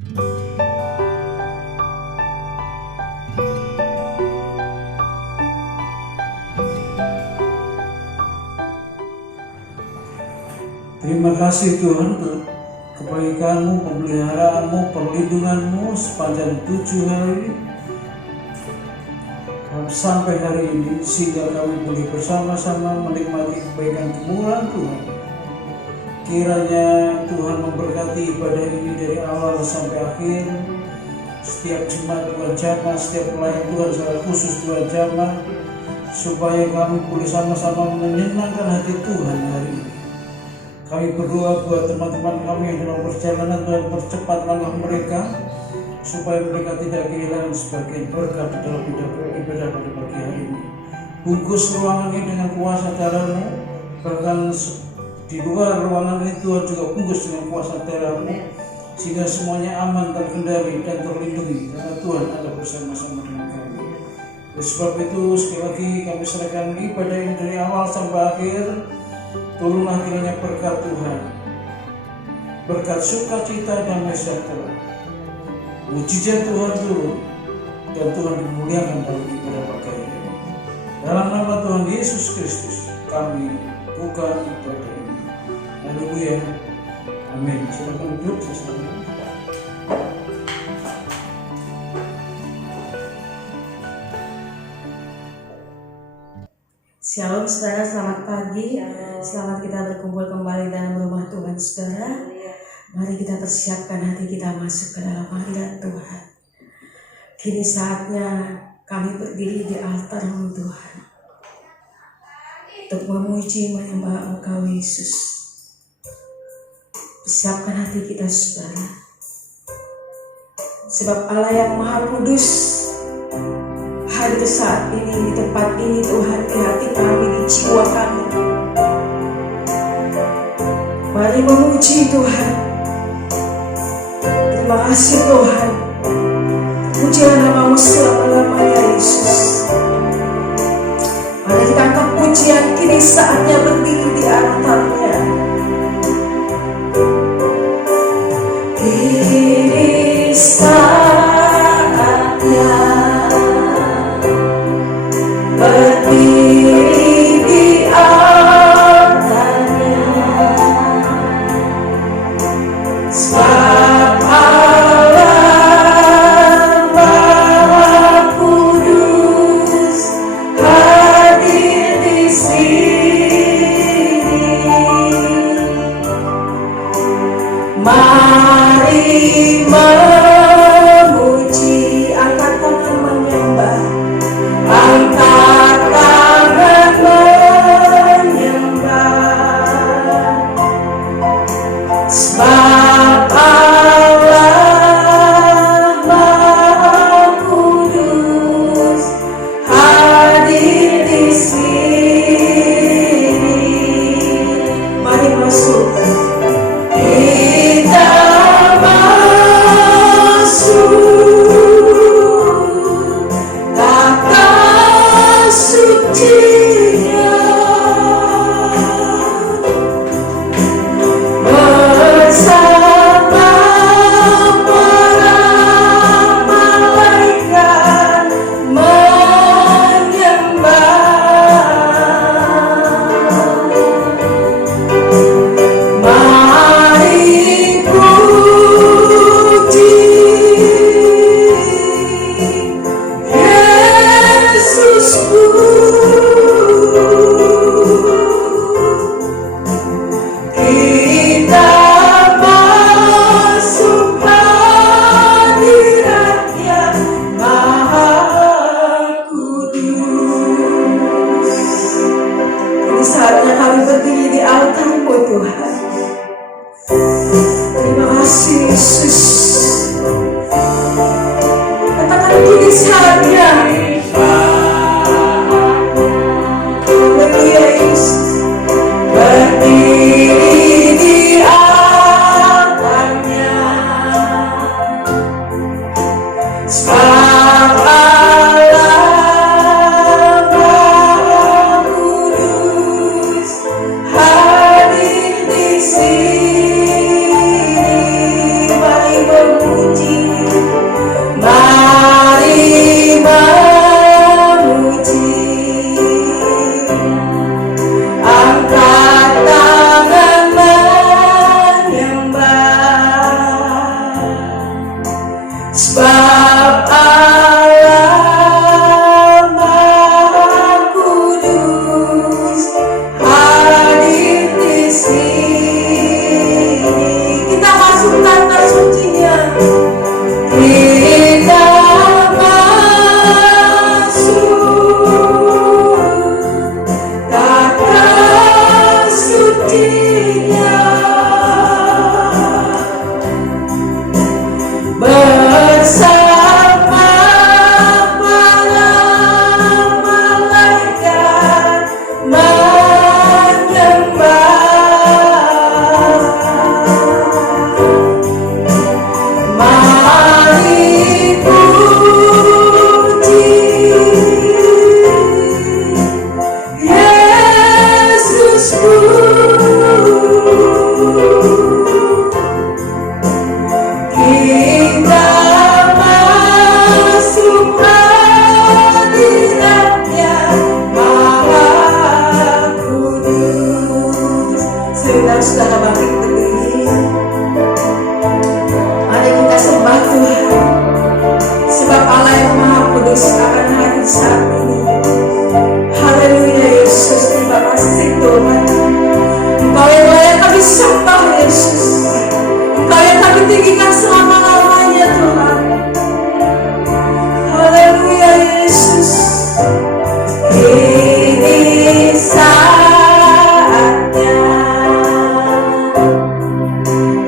Terima kasih Tuhan untuk kebaikan-Mu, pemeliharaanmu, perlindungan-Mu sepanjang 7 hari sampai hari ini, sehingga kami boleh bersama-sama menikmati kebaikan kemurahan Tuhan. Kiranya Tuhan memberkati ibadah ini dari awal sampai akhir. Setiap Jumat Tuhan jamah, setiap pelayan Tuhan secara khusus Tuhan jamah, supaya kami boleh sama-sama menyenangkan hati Tuhan hari ini. Kami berdoa buat teman-teman kami yang dalam perjalanan, Tuhan percepat langkah mereka, supaya mereka tidak kehilangan sebagian berkat di dalam ibadah pada pagi hari ini. Bungkus ruangan ini dengan kuasa darah-Mu, bahkan di luar ruangan ini Tuhan juga bungkus dengan kuasa darah-Mu, sehingga semuanya aman, terkendali dan terlindungi, karena Tuhan ada bersama-sama dengan kami. Oleh sebab itu sekali lagi kami serahkan ibadah ini dari awal sampai akhir. Turunlah kiranya berkat Tuhan, berkat sukacita dan sejahtera, mujizat Tuhan turun, dan Tuhan dimuliakan dalam ibadah pagi ini. Dalam nama Tuhan Yesus Kristus kami buka ibadah ini. Haleluya, amin. Silakan duduk sesama. Shalom saudara, selamat pagi. Selamat kita berkumpul kembali dalam rumah Tuhan saudara. Mari kita persiapkan hati kita masuk ke dalam hadirat Tuhan. Kini saatnya kami berdiri di altar-Mu Tuhan, untuk memuji menyembah Engkau Yesus. Persiapkan hati kita saudara, sebab Allah yang Maha Kudus hadir saat ini di tempat ini Tuhan, di hati kami, di jiwa kami. Mari memuji Tuhan. Terima kasih Tuhan. Pujilah nama-Mu selama-lamanya Yesus. Mari kita angkat pujian, kini saatnya berdiri di altar-Nya. Kini saatnya berdiri di altar-Nya, sebab Allah Maha Kudus hadir di sini. Mari memuji, angkat tangan menyembah, angkat tangan menyembah, sebab Allah Maha Kudus hadir di sini. Mari masuk, kita masuk kata suci-Nya, bersama para malaikat menyembah. Mari puji Yesusku, kita masuk hadirat-Nya Maha Kudus. Ini saatnya kami berdiri di altar-Mu Tuhan. Terima kasih Yesus. Katakan kini saatnya. Haleluya Yesus. Berdiri di altar-Nya, sebab Allah Maha Kudus hadir di sini. Mari memuji Sebab Allah Maha Kudus hadir di sini. Kita masuk tanah sucinya. Kita masuk tanah sucinya. Bersama para malaikat menyembah. Mari puji Yesusku. Kita masuk hadiratnya Maha Kudus. Saudara-saudara bangkit berdiri. Mari kita sembah Tuhan. Sebab Allah yang Maha Kudus akan hadir saat ini. Haleluya Yesus, terima kasih Tuhan. Engkau yang layak kami sembah Yesus. Engkau yang kami tinggikan selama-lamanya Tuhan. Haleluya Yesus. Ini saatnya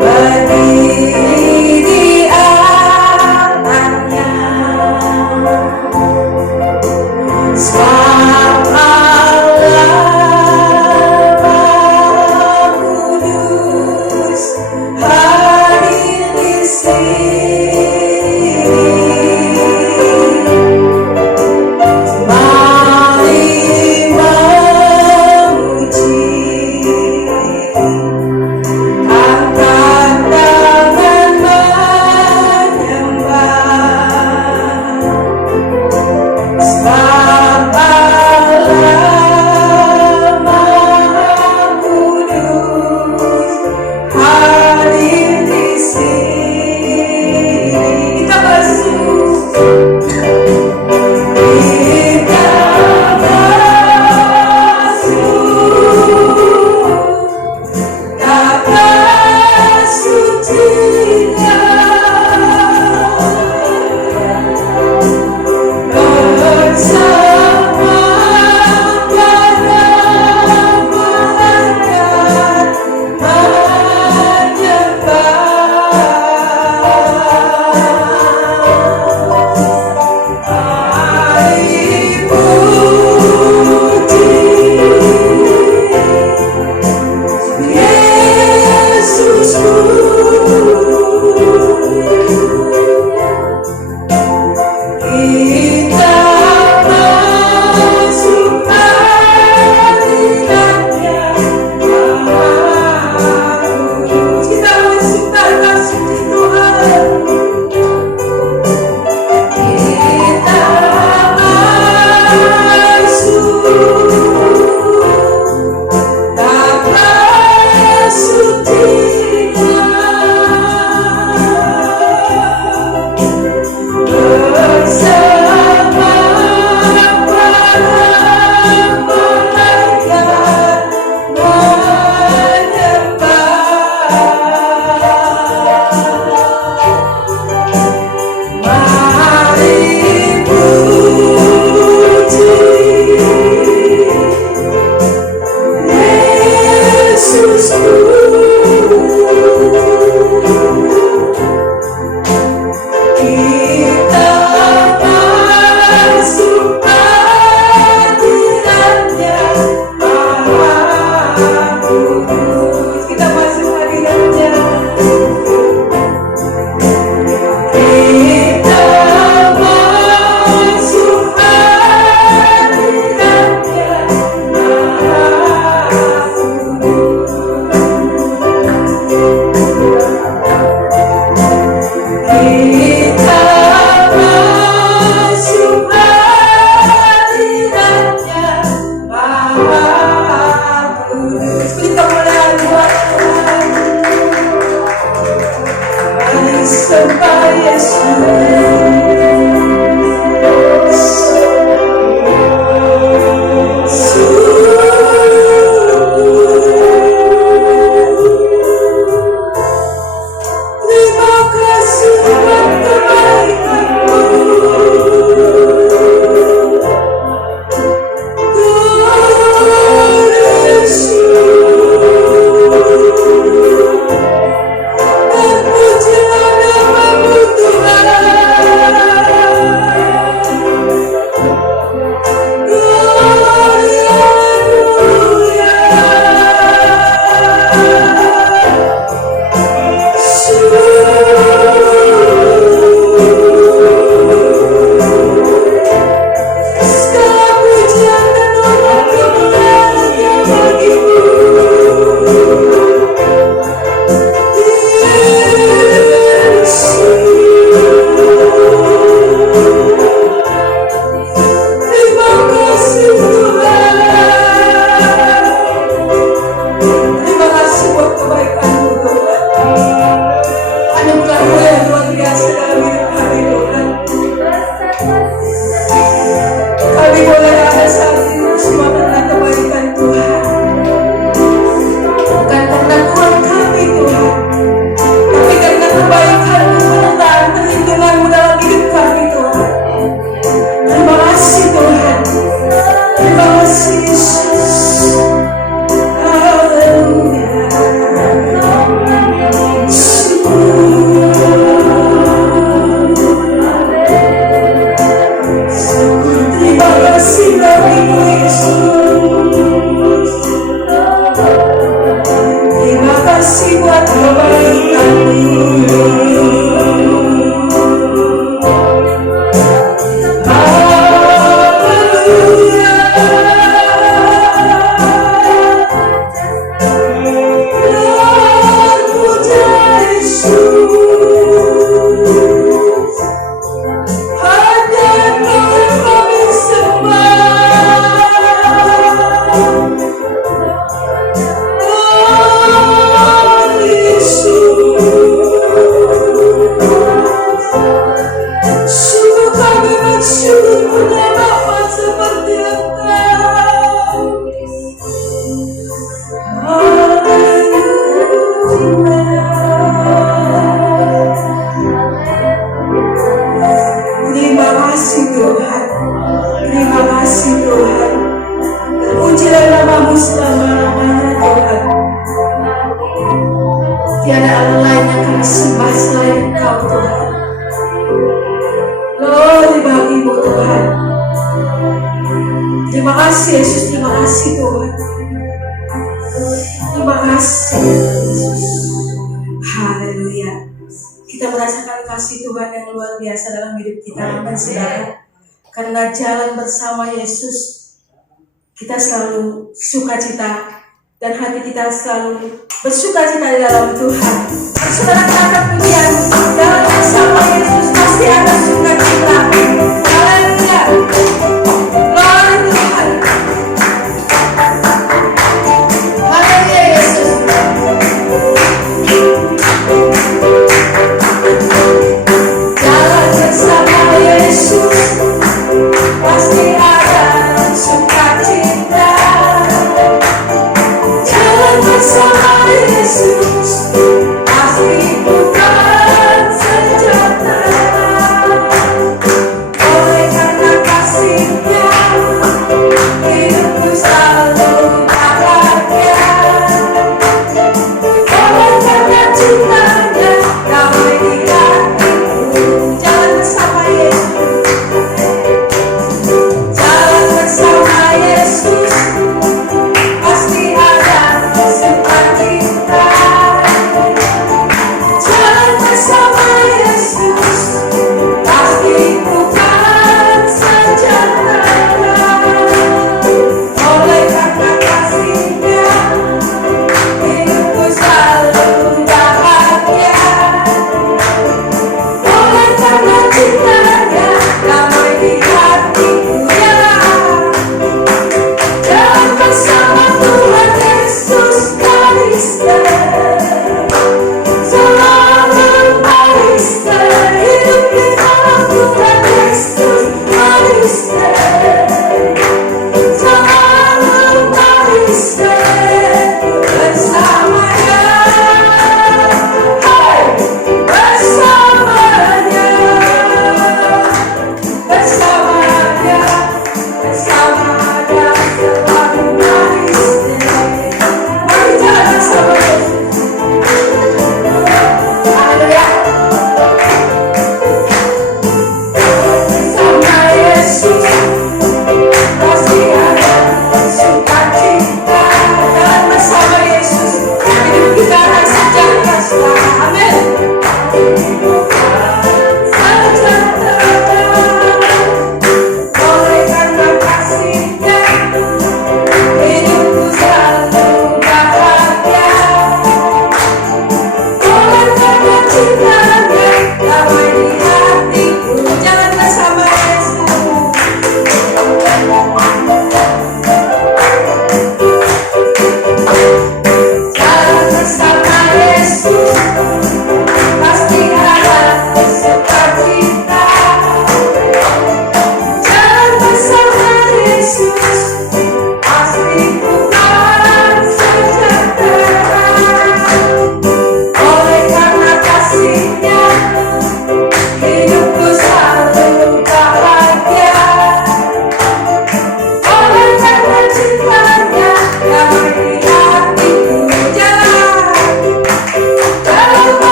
berdiri di altarnya. Sebab Allah Maha Kudus hadir di sini. Mari memuji, angkat tangan menyembah. Sebab Allah Maha Kudus hadir di sini. Kita masuk. Kita masuk tanah sucinya. Bersama para malaikat menyembah. Mari puji Yesusku. Kita masuk hadiratnya Maha Kudus. Kita masuk tanah suci Tuhan. Kita masuk tanah sucinya. Bersama para malaikat menyembah. Mari puji Yesusku. Kita masuk hadiratnya Maha Kudus. Kita masuk hadiratnya. Kita masuk hadiratnya Maha Kudus. Kita masuk hadiratnya Maha Kudus. Beri kemuliaan buat Tuhan. Mari sembah Terima kasih buat kebaikan-Mu. Terima kasih Yesus, terima kasih Tuhan. Terima kasih Yesus. Haleluya. Kita merasakan kasih Tuhan yang luar biasa dalam hidup kita, amin saudara. Karena jalan bersama Yesus, kita selalu sukacita dan hati kita selalu bersukacita di dalam Tuhan. Saudara kata pujian, jalan bersama Yesus pasti ada sukacita. Haleluya. Pasti ada sukacita. Jalan bersama Yesus pasti bukan senjata.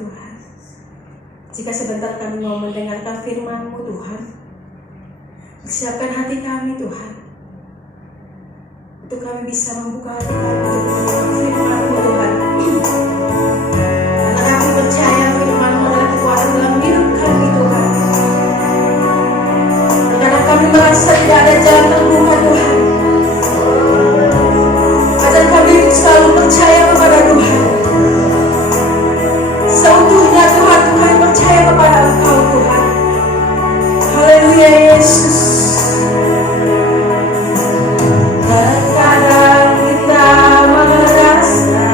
Tuhan. Jika sebentar kami mau mendengarkan firman-Mu Tuhan, persiapkan hati kami Tuhan, untuk kami bisa membuka hati kami untuk mendengar firman-Mu Tuhan. Karena kami percaya firman-Mu adalah kekuatan dalam hidup kami Tuhan. Karena kami merasa tidak ada jalan terbuka Tuhan, ajar kami untuk selalu percaya kepada Tuhan. Seutuhnya Tuhan, kami percaya kepada Engkau Tuhan. Haleluya Yesus. Terkadang kita merasa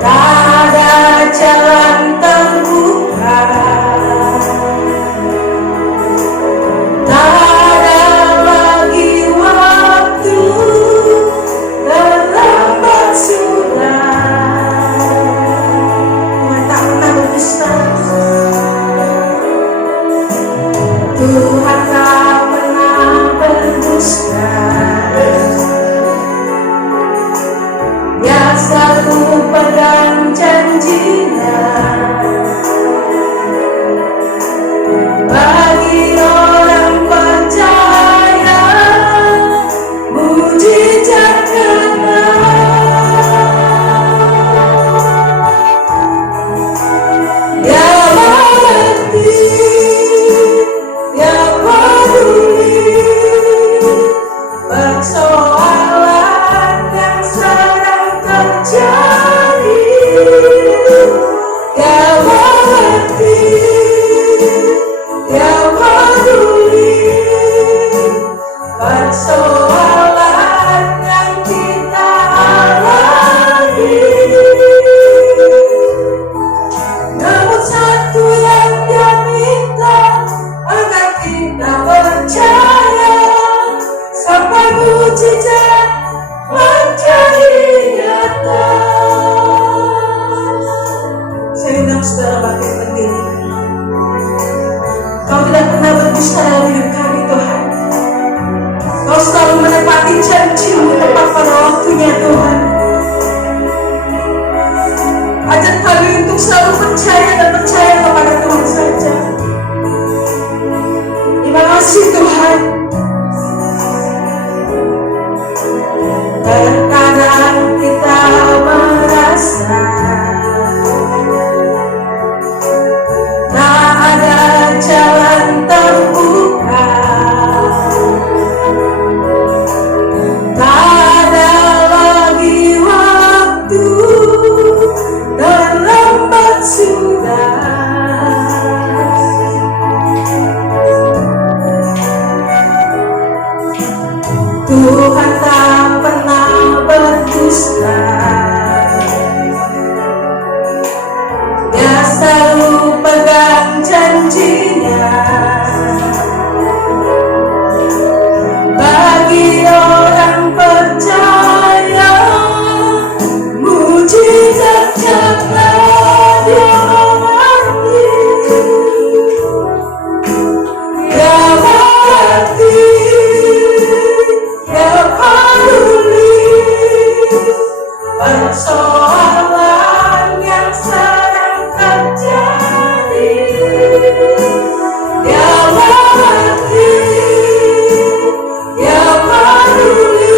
tak ada jalan terbuka, tak ada lagi waktu, terlambat sudah. Tuhan tak pernah berdusta. Tuhan tak pernah berdusta. Dia selalu pegang janjinya. Bagi orang percaya, mujizat kena. Dia mengerti, dia peduli persoalan yang sedang terjadi. Dia mengerti, dia peduli persoalan yang kita alami. Namun satu yang dia minta, agar kita percaya sampai mujizat menjadi nyata. Saya undang saudara bangkit berdiri. Kau tidak pernah berdusta dalam hidup kami Tuhan. Kau selalu menepati janji-Mu tepat pada waktunya Tuhan. Ajar kami untuk selalu percaya dan percaya kepada Tuhan saja. Terima kasih Tuhan. Terkadang kita merasa tak ada jalan terbuka, tak ada lagi waktu, terlambat sudah. Tuhan tak pernah berdusta. Dia selalu pegang janjinya. Bagi orang percaya, mujizat nyata dia mengerti. Dia mengerti, dia peduli persoalan yang sedang terjadi. Dia mengerti, dia peduli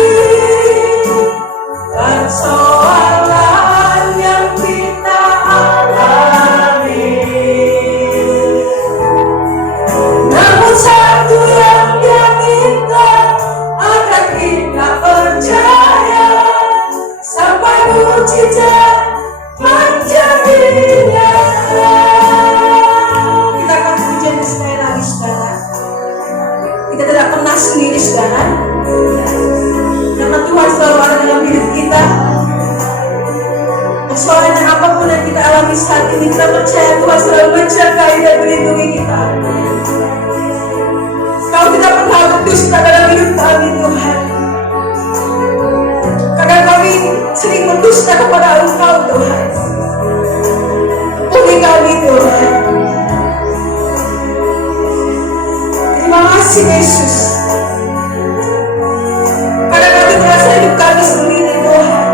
persoalan yang kita alami. Namun satu yang dia minta, agar kita percaya sampai mujizat menjadi nyata. Kita akan pujian sekali lagi saudara. Kita tidak pernah sendiri saudara, karena Tuhan selalu ada dalam hidup kita. Persoalan apapun yang kita alami saat ini, kita percaya Tuhan selalu menjagai dan melindungi kita. Kau tidak pernah berdusta dalam hidup kami Tuhan. Kadang kami sering berdusta kepada Engkau Tuhan. Ampuni kami Tuhan. Terima kasih Yesus. Karena kami merasa hidup kami sendiri Tuhan.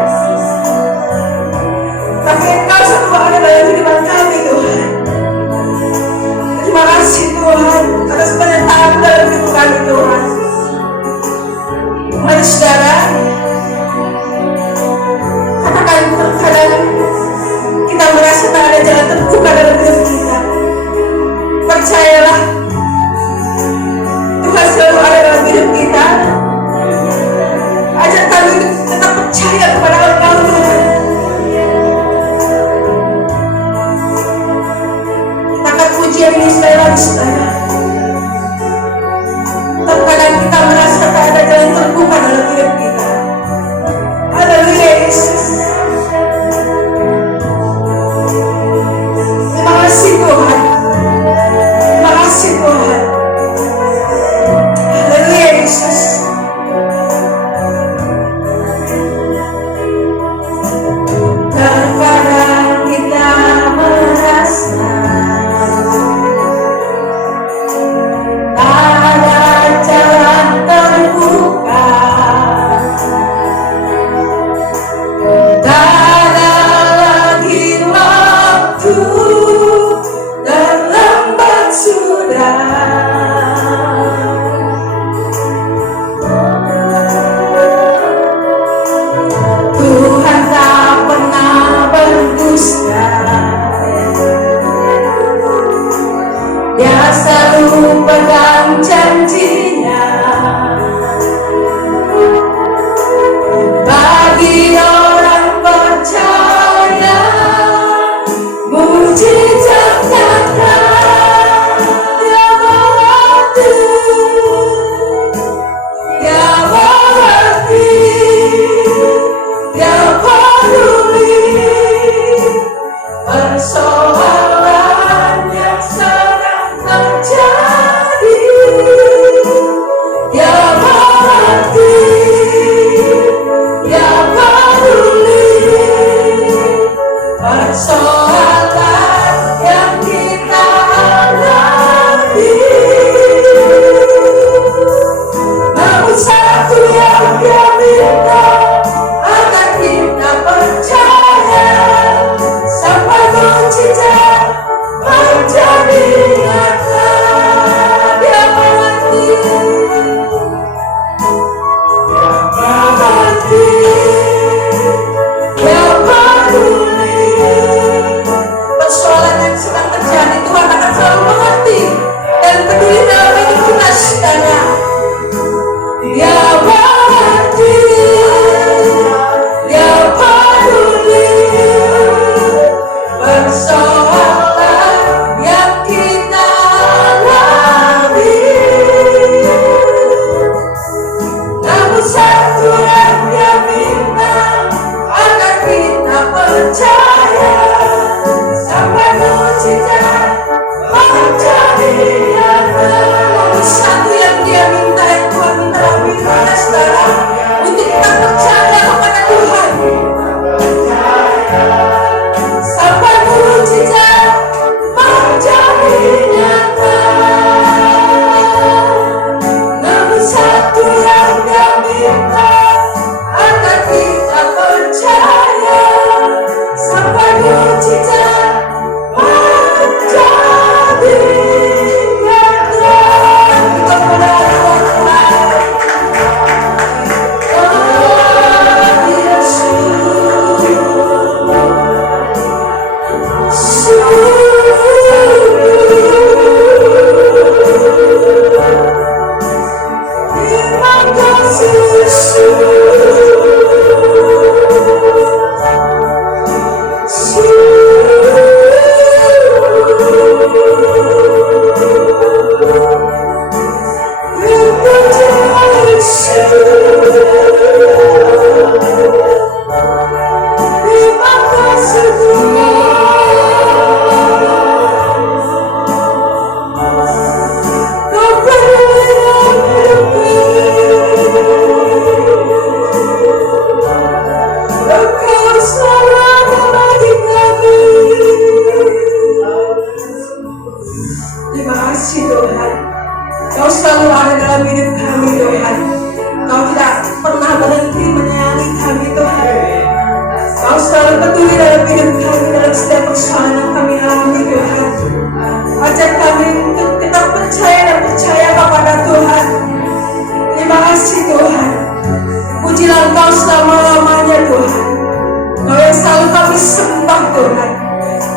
yang selalu kami sembah Tuhan.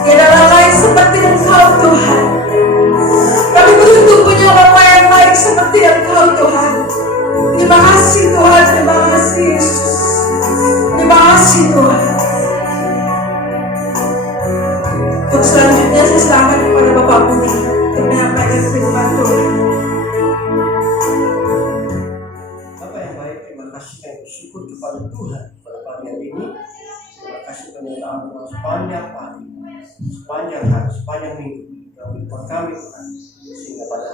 Tiada orang lain seperti Engkau Tuhan. Kami beruntung punya Bapa yang baik seperti Engkau Tuhan. Terima kasih Tuhan, terima kasih Yesus. Terima kasih Tuhan. Untuk selanjutnya saya serahkan kepada Bapak Budi untuk menyampaikan firman Tuhan. Bapak yang baik, terima kasih dan bersyukur kepada Tuhan pada pagi hari ini. Terima kasih penyertaan Tuhan sepanjang pagi, sepanjang hari, sepanjang minggu yang berikan kami Tuhan, sehingga pada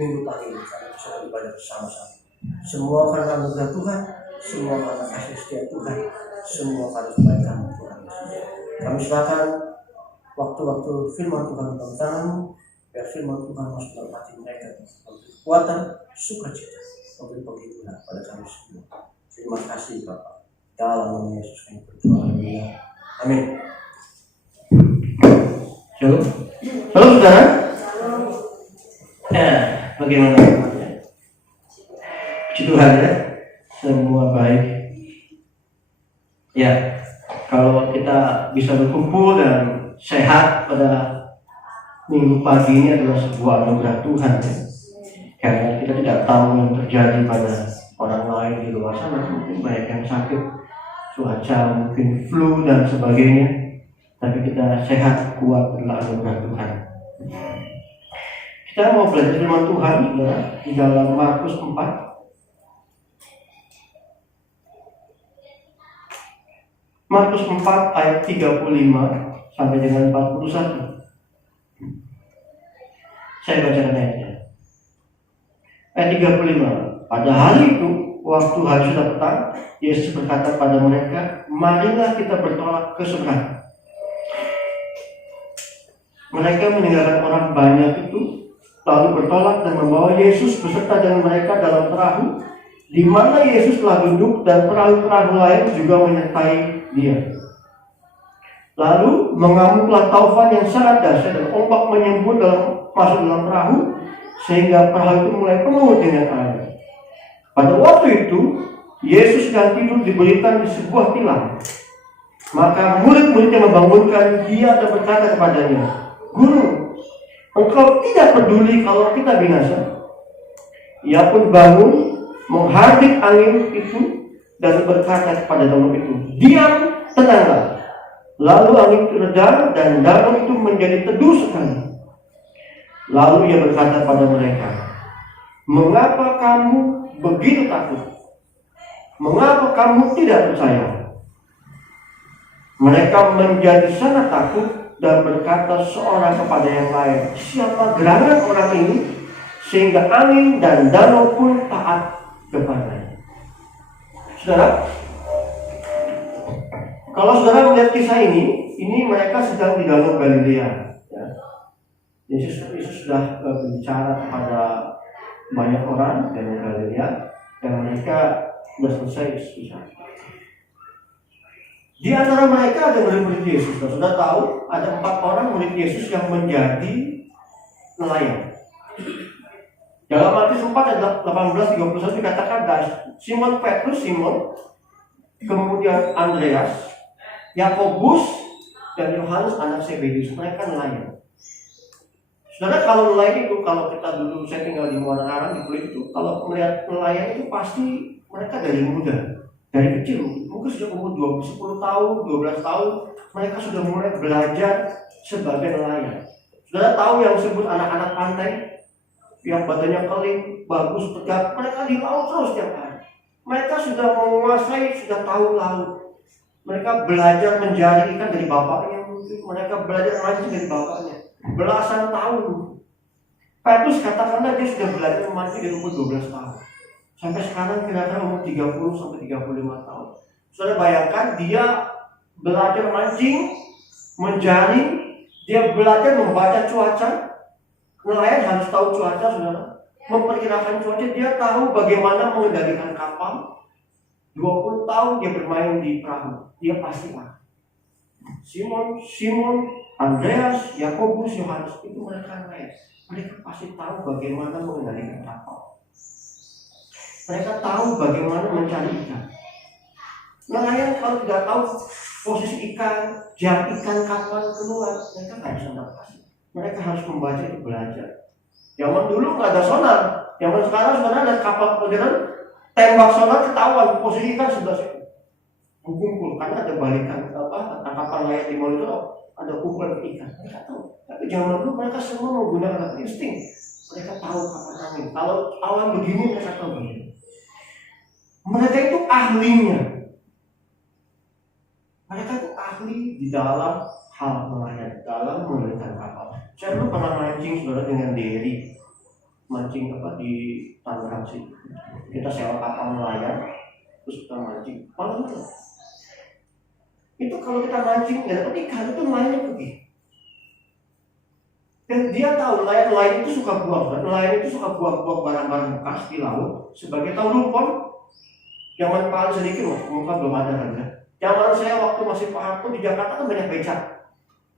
minggu pagi ini kami bisa beribadah bersama-sama. Semua karena anugerah Tuhan, semua karena kasih setia Tuhan, semua karena kebaikan Tuhan Yesus. Kami serahkan waktu-waktu firman Tuhan dalam tangan-Mu, biar firman Tuhan masuk dalam hati mereka, memberi kekuatan, sukacita, memberi penghiburan pada kami semua. Terima kasih Bapak. Dalam nama Yesus kami berdoa. Amin. Shalom. Shalom saudara. Ya, bagaimana? Puji Tuhan ya, semua baik. Ya, kalau kita bisa berkumpul dan sehat pada minggu pagi ini adalah sebuah anugerah Tuhan ya. Karena kita tidak tahu yang terjadi pada orang lain di luar sana, mungkin banyak yang sakit, cuaca mungkin flu dan sebagainya, tapi kita sehat, kuat adalah anugerah Tuhan. Kita mau belajar firman Tuhan ya, di dalam Markus 4. Markus 4 ayat 35 sampai dengan 41. Saya bacakan ayatnya. Ayat 35. Pada hari itu, waktu hari sudah petang, Yesus berkata pada mereka, marilah kita bertolak ke seberang. Mereka meninggalkan orang banyak itu, lalu bertolak dan membawa Yesus beserta dengan mereka dalam perahu, di mana Yesus telah duduk dan perahu-perahu lain juga menyertai Dia. Lalu mengamuklah taufan yang sangat dahsyat dan ombak menyembur masuk dalam perahu, sehingga perahu itu mulai penuh dengan air. Pada waktu itu Yesus sedang tidur di belitan di sebuah tilam. Maka murid-muridnya membangunkan Dia dan berkata kepadanya, Guru, Engkau tidak peduli kalau kita binasa? Ia pun bangun, menghardik angin itu dan berkata kepada danau itu, diam, tenanglah. Lalu angin itu reda dan danau itu menjadi teduh sekali. Lalu Ia berkata pada mereka, mengapa kamu begitu takut? Mengapa kamu tidak percaya? Mereka menjadi sangat takut dan berkata seorang kepada yang lain, siapa gerangan orang ini sehingga angin dan danau pun taat kepadanya? Saudara, kalau saudara melihat kisah ini mereka sedang di Danau Galilea. Ya. Yesus sudah berbicara kepada banyak orang di Danau Galilea dan mereka sudah selesai bicara. Di antara mereka ada murid-murid Yesus. Sudah tahu ada 4 orang murid Yesus yang menjadi nelayan. Dalam Matius 4 ayat 18-31 dikatakan Simon Petrus, kemudian Andreas, Yakobus, dan Yohanes anak Zebedius, mereka nelayan. Saudara, kalau nelayan itu, kalau kita dulu saya tinggal di Muara Karang di Kulit itu, kalau melihat nelayan itu pasti mereka dari muda, dari kecil, mungkin sudah umur 10 tahun, 12 tahun, mereka sudah mulai belajar sebagai nelayan. Saudara tahu yang disebut anak-anak pantai, yang badannya keling, bagus, tegak, mereka di laut terus setiap hari. Mereka sudah menguasai, sudah tahu laut. Mereka belajar menjaring ikan dari bapaknya, mereka belajar mancing dari bapaknya. Belasan tahun. Petrus katakanlah dia sudah belajar memancing dari umur 12 tahun. Sampai sekarang kira-kira umur 30-35 tahun. Saudara bayangkan dia belajar mancing, menjaring, dia belajar membaca cuaca. Nelayan harus tahu cuaca, saudara. Memperkirakan cuaca, dia tahu bagaimana mengendalikan kapal. 20 tahun dia bermain di perahu, dia pasti lah. Simon, Andreas, Yakobus, Yohanes, itu mereka nelayan. Mereka pasti tahu bagaimana mengendalikan kapal. Mereka tahu bagaimana mencari ikan. Nelayan kalau tidak tahu posisi ikan, jam ikan kapan keluar, mereka nggak bisa navigasi. Mereka harus membaca itu, belajar. Zaman dulu nggak ada sonar, zaman sekarang sebenarnya ada kapal modern, tembak sonar ketahuan posisi ikan sebelah situ. Kumpul karena ada balikan tangkapan layar di monitor, ada kumpulan ikan. Mereka tahu. Tapi zaman dulu mereka semua menggunakan insting. Mereka tahu kapan angin. Kalau awan begini mereka tahu begini. Mereka itu ahlinya. Mereka itu ahli di dalam hal nelayan, dalam mengendalikan kapal. Saya dulu pernah mancing saudara dengan Derry, mancing di Tangerang sih. Kita sewa kapal nelayan, terus kita mancing. Malam itu kalau kita mancing dan ikan itu nelayannya pergi. Dan dia tahu nelayan itu suka buang, nelayan itu suka buang-buang barang-barang bekas di laut sebagai tahu rumpon. Zaman Pak sedikit, mungkin belum ada kan ya. Zaman saya waktu masih Pak Harto di Jakarta kan banyak becak,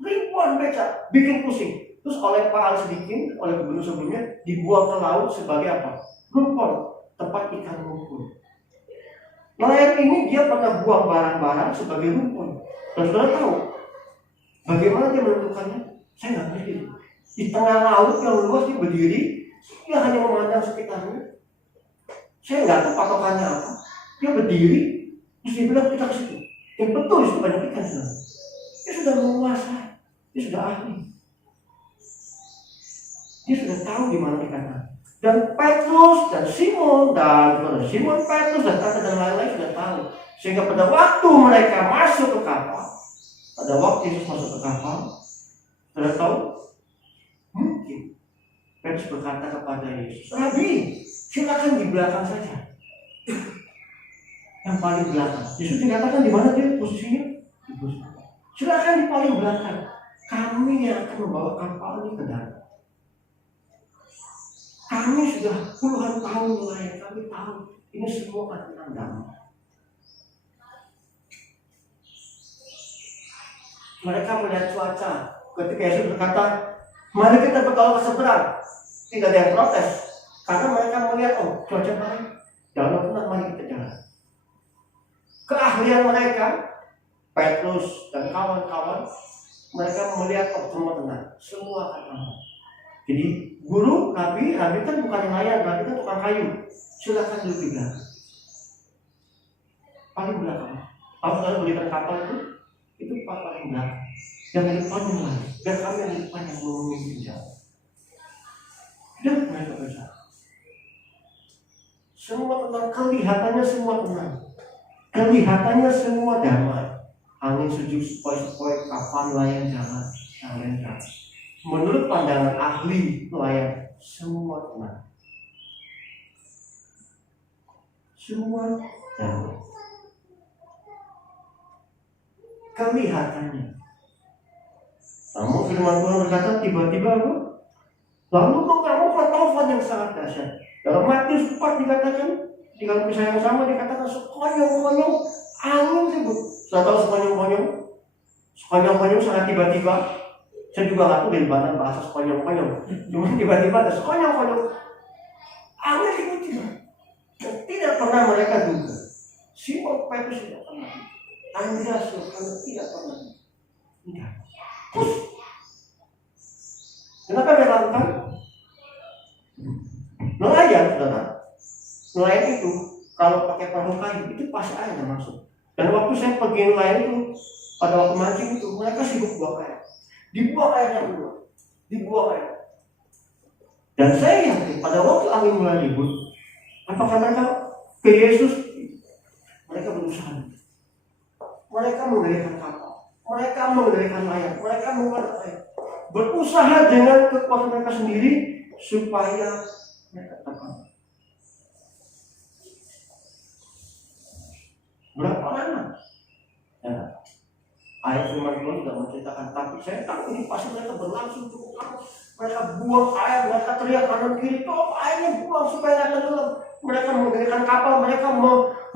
ribuan becak, bikin pusing. Terus oleh Pak sedikit, oleh gubernur sebelumnya dibuang ke laut sebagai apa? Rumpon, tempat ikan ngumpul. Nelayan ini dia pernah buang barang-barang sebagai rumpon. Dan saudara tahu bagaimana dia menentukannya? Saya nggak ngerti. Di tengah laut yang luas dia berdiri, dia hanya memandang sekitarnya. Saya nggak tahu patokannya apa. Dia berdiri, terus dia bilang kita ke situ. Yang betul itu banyak ikan saudara. Dia sudah menguasai, dia sudah ahli. Dia sudah tahu di mana ikannya. Dan Petrus dan Simon Petrus dan lain-lain sudah tahu. Sehingga pada waktu mereka masuk ke kapal, pada waktu Yesus masuk ke kapal, sudah tahu? Mungkin Petrus berkata kepada Yesus, Rabi, silakan di belakang saja. Yang paling belakang. Yesus dikatakan di mana dia posisinya? Di posisi. Silakan di paling belakang. Kami yang akan membawa kapal ini ke darat. Kami sudah puluhan tahun nelayan, kami tahu ini semua akan tentang damai. Mereka melihat cuaca. Ketika Yesus berkata, mari kita bertolak ke seberang. Tidak ada yang protes. Karena mereka melihat, oh cuaca baik. Jangan tenang, mari kita jalan. Keahlian mereka, Petrus dan kawan-kawan, mereka melihat, oh semua tenang. Semua akan aman. Jadi guru, Rabi kan bukan nelayan, Rabi kan tukang kayu. Silakan duduk di belakang. Paling belakang. Kalau kalian belikan kapal itu paling belakang. Yang di depan yang lain. Biar kami yang di depan yang memimpin jalan. Dan mereka berjalan. Semua tenang, kelihatannya semua tenang. Kelihatannya semua damai. Angin sejuk sepoi-sepoi, kapal nelayan jalan. Menurut pandangan ahli nelayan, semua tenang. Semua damai. Kelihatannya. Namun firman Tuhan berkata tiba-tiba apa? Lalu mengamuk taufan yang sangat dahsyat. Dalam Matius 4 dikatakan, di dalam kisah yang sama dikatakan sekonyong-konyong angin sibuk. Sudah tahu sekonyong-konyong? Sekonyong-konyong sangat tiba-tiba. Saya juga nggak tahu dari mana bahasa sekonyong-konyong. Cuma tiba-tiba ada sekonyong-konyong angin tiba-tiba. Dan tidak pernah mereka duga. Simon Petrus tidak pernah. Andreas tidak pernah. Tidak. Terus kenapa mereka lakukan? Nelayan, saudara. Nelayan itu kalau pakai perahu kayu itu pasti airnya masuk. Dan waktu saya pergi nelayan itu, pada waktu mancing itu mereka sibuk buang air. Dibuang airnya dulu, dibuang air. Dan saya yakin pada waktu angin mulai ribut, apakah mereka ke Yesus? Mereka berusaha. Mereka mengendalikan kapal, mereka mengendalikan layar, mereka mengendalikan air. Berusaha dengan kekuatan mereka sendiri supaya mereka tetap. Berapa lama? Ya. Ayat firman Tuhan tidak menceritakan, tapi saya tahu ini pasti mereka berlangsung cukup lama. Mereka buang air, mereka teriak kanan kiri, tolong airnya buang supaya tidak tenggelam. Mereka mengendalikan kapal, mereka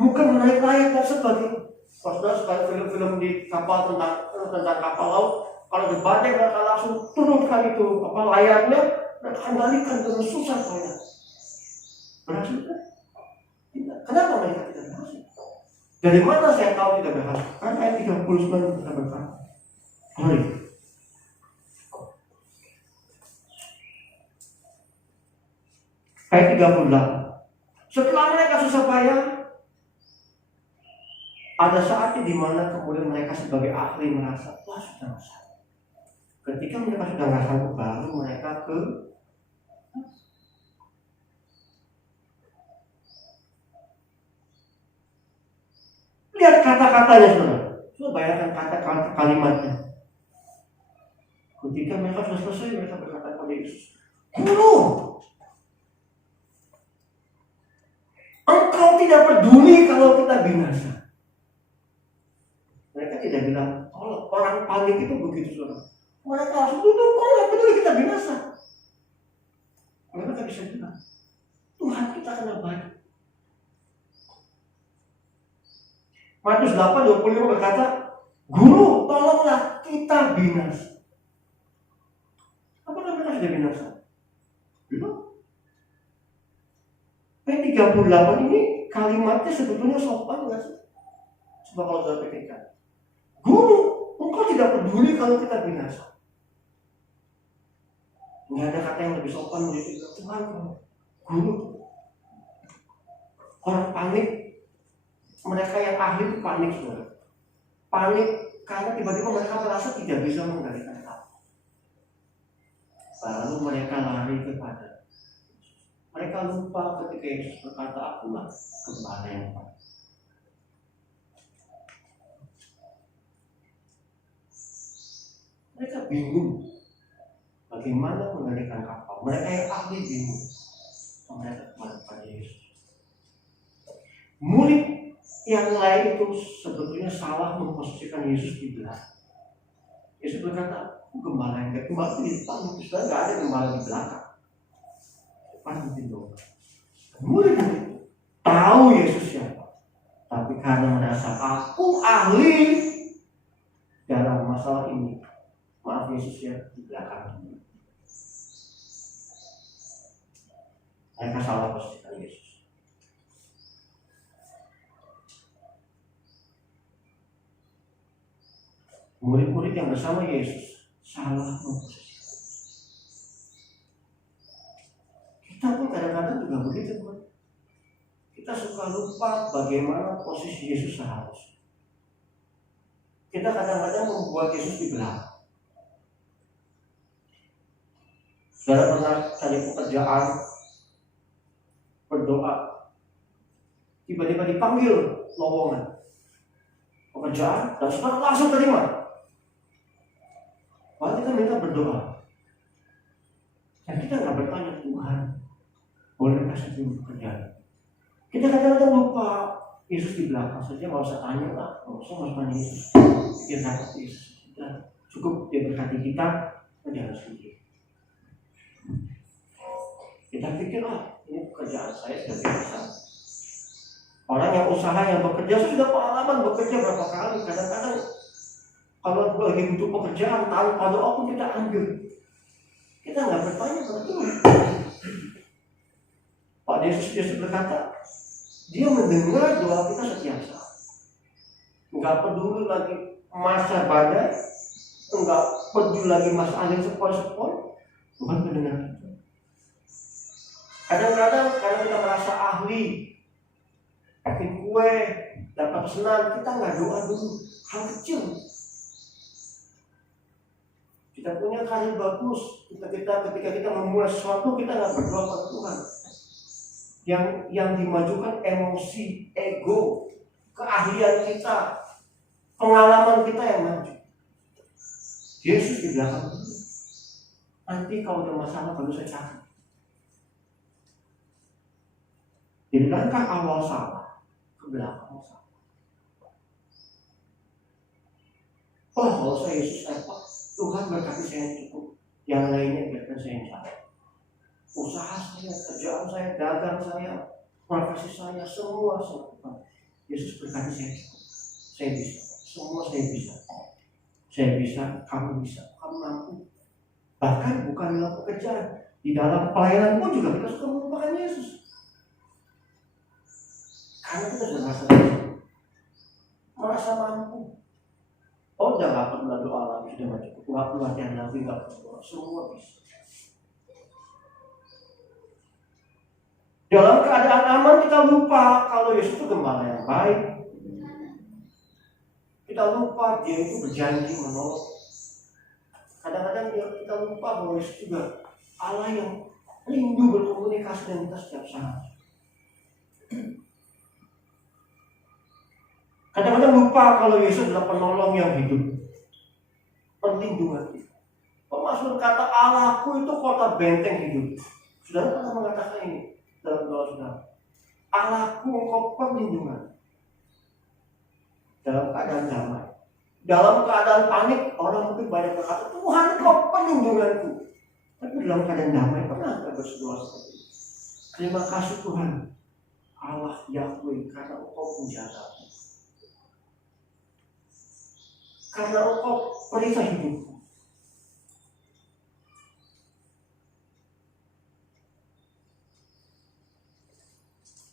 mungkin menaik layar dan sebagainya. Saudara sekali film-film di kapal tentang kapal laut, kalau di badai mereka langsung turunkan itu layarnya, mereka kendalikan dengan susah saya. Berhasil kan? Tidak. Kenapa mereka tidak berhasil? Dari mana saya tahu tidak berhasil? Karena ayat 39 kita berkata, sorry. Ayat 38. Setelah mereka susah payah, ada saatnya di mana kemudian mereka sebagai ahli merasa, wah sudah nggak sanggup. Ketika mereka sudah nggak sanggup, baru mereka ke lihat kata-katanya, saudara. Coba bayangkan kata-kata kalimatnya. Ketika mereka sudah selesai, mereka berkata kepada Yesus, Guru, Engkau tidak peduli kalau kita binasa. Mereka tidak bilang, kalau orang panik itu begitu, saudara. Mereka langsung duduk, kok nggak peduli kita binasa. Mereka bisa bilang, Tuhan kita kena baik. Matius 8:25 berkata, Guru, tolonglah kita binasa. Apakah mereka sudah binasa? Belum. Ayat 38 ini kalimatnya sebetulnya sopan nggak sih? Coba kalau saya pikirkan, Guru, engkau tidak peduli kalau kita binasa. Nggak ada kata yang lebih sopan dari itu. Tuhan, Guru. Orang panik, mereka yang ahli itu panik, saudara. Panik karena tiba-tiba mereka merasa tidak bisa mengendalikan hal. Lalu mereka lari kepada. Mereka lupa ketika Yesus berkata, akulah gembala yang baik. Mereka bingung bagaimana mengendalikan kapal. Mereka yang ahli bingung. Mereka kepada Yesus. Murid yang lain itu sebetulnya salah memposisikan Yesus di belakang. Yesus berkata, gembala yang baik. Gembala itu di depan. Sudah nggak ada gembala di belakang. Murid itu tahu Yesus siapa, tapi karena merasa aku ahli dalam masalah ini, maaf Yesus ya di belakang. Mereka salah posisikan Yesus. Murid-murid yang bersama Yesus salah memposisikan. Kita pun kadang-kadang juga begitu, teman. Kita suka lupa bagaimana posisi Yesus seharusnya. Kita kadang-kadang membuat Yesus di belakang. Saudara pernah cari pekerjaan, berdoa, tiba-tiba dipanggil lowongan pekerjaan, dan saudara langsung terima. Padahal kita minta berdoa. Dan kita nggak bertanya, Tuhan, boleh kasih pekerjaan. Kita kadang-kadang lupa Yesus di belakang saja, nggak usah tanya lah, nggak usah tanya Yesus. Pikir kata Yesus, kita cukup dia berkati kita, dia harus pikir. Kita pikir ini pekerjaan saya sudah biasa. Orang yang usaha yang bekerja sudah pengalaman bekerja berapa kali. Kadang-kadang kalau lagi butuh pekerjaan tanpa doa pun kita ambil. Kita nggak bertanya kepada Tuhan. Pak Yesus berkata, dia mendengar doa kita setiap saat. Enggak peduli lagi masa badai, enggak peduli lagi masa angin sepoi-sepoi, Tuhan mendengar kita. Kadang-kadang karena kita merasa ahli, bikin kue, dapat pesanan, kita nggak doa dulu, hal kecil. Kita punya karir bagus, ketika kita memulai sesuatu, kita nggak berdoa pada Tuhan. Yang dimajukan emosi, ego, keahlian kita, pengalaman kita yang maju. Yesus di belakang kita. Nanti kalau ada masalah baru saya cari. Jadi langkah awal salah, ke belakang salah. Kalau saya Yesus Tuhan berkati saya cukup, yang lainnya biarkan saya yang cari. Usaha saya, kerjaan saya, dagang saya, profesi saya, semua saya. Yesus berkati saya cukup. Saya bisa, semua saya bisa. Saya bisa, kamu bisa, kamu mampu. Bahkan bukan dalam pekerjaan, di dalam pelayanan pun juga kita suka melupakan Yesus. Karena kita sudah merasa merasa mampu. Oh, udah nggak perlu doa lagi, sudah nggak cukup, nggak perlu latihan lagi, nggak perlu doa, semua bisa. Dalam keadaan aman kita lupa kalau Yesus itu gembala yang baik. Kita lupa dia itu berjanji menolong. Kadang-kadang kita lupa bahwa Yesus juga Allah yang rindu berkomunikasi dengan kita setiap saat. Kadang-kadang lupa kalau Yesus adalah penolong yang hidup, perlindungan kita. Pemasmur kata Allahku itu kota benteng hidup. Saudara pernah mengatakan ini dalam doa saudara. Allahku engkau perlindungan. Dalam keadaan damai. Dalam keadaan panik, orang mungkin banyak berkata, Tuhan engkau perlindunganku. Tapi dalam keadaan damai, pernah kita berdoa seperti itu? Terima kasih Tuhan, Allah Yahweh, karena engkau penjagaku. Karena engkau perisai hidupku.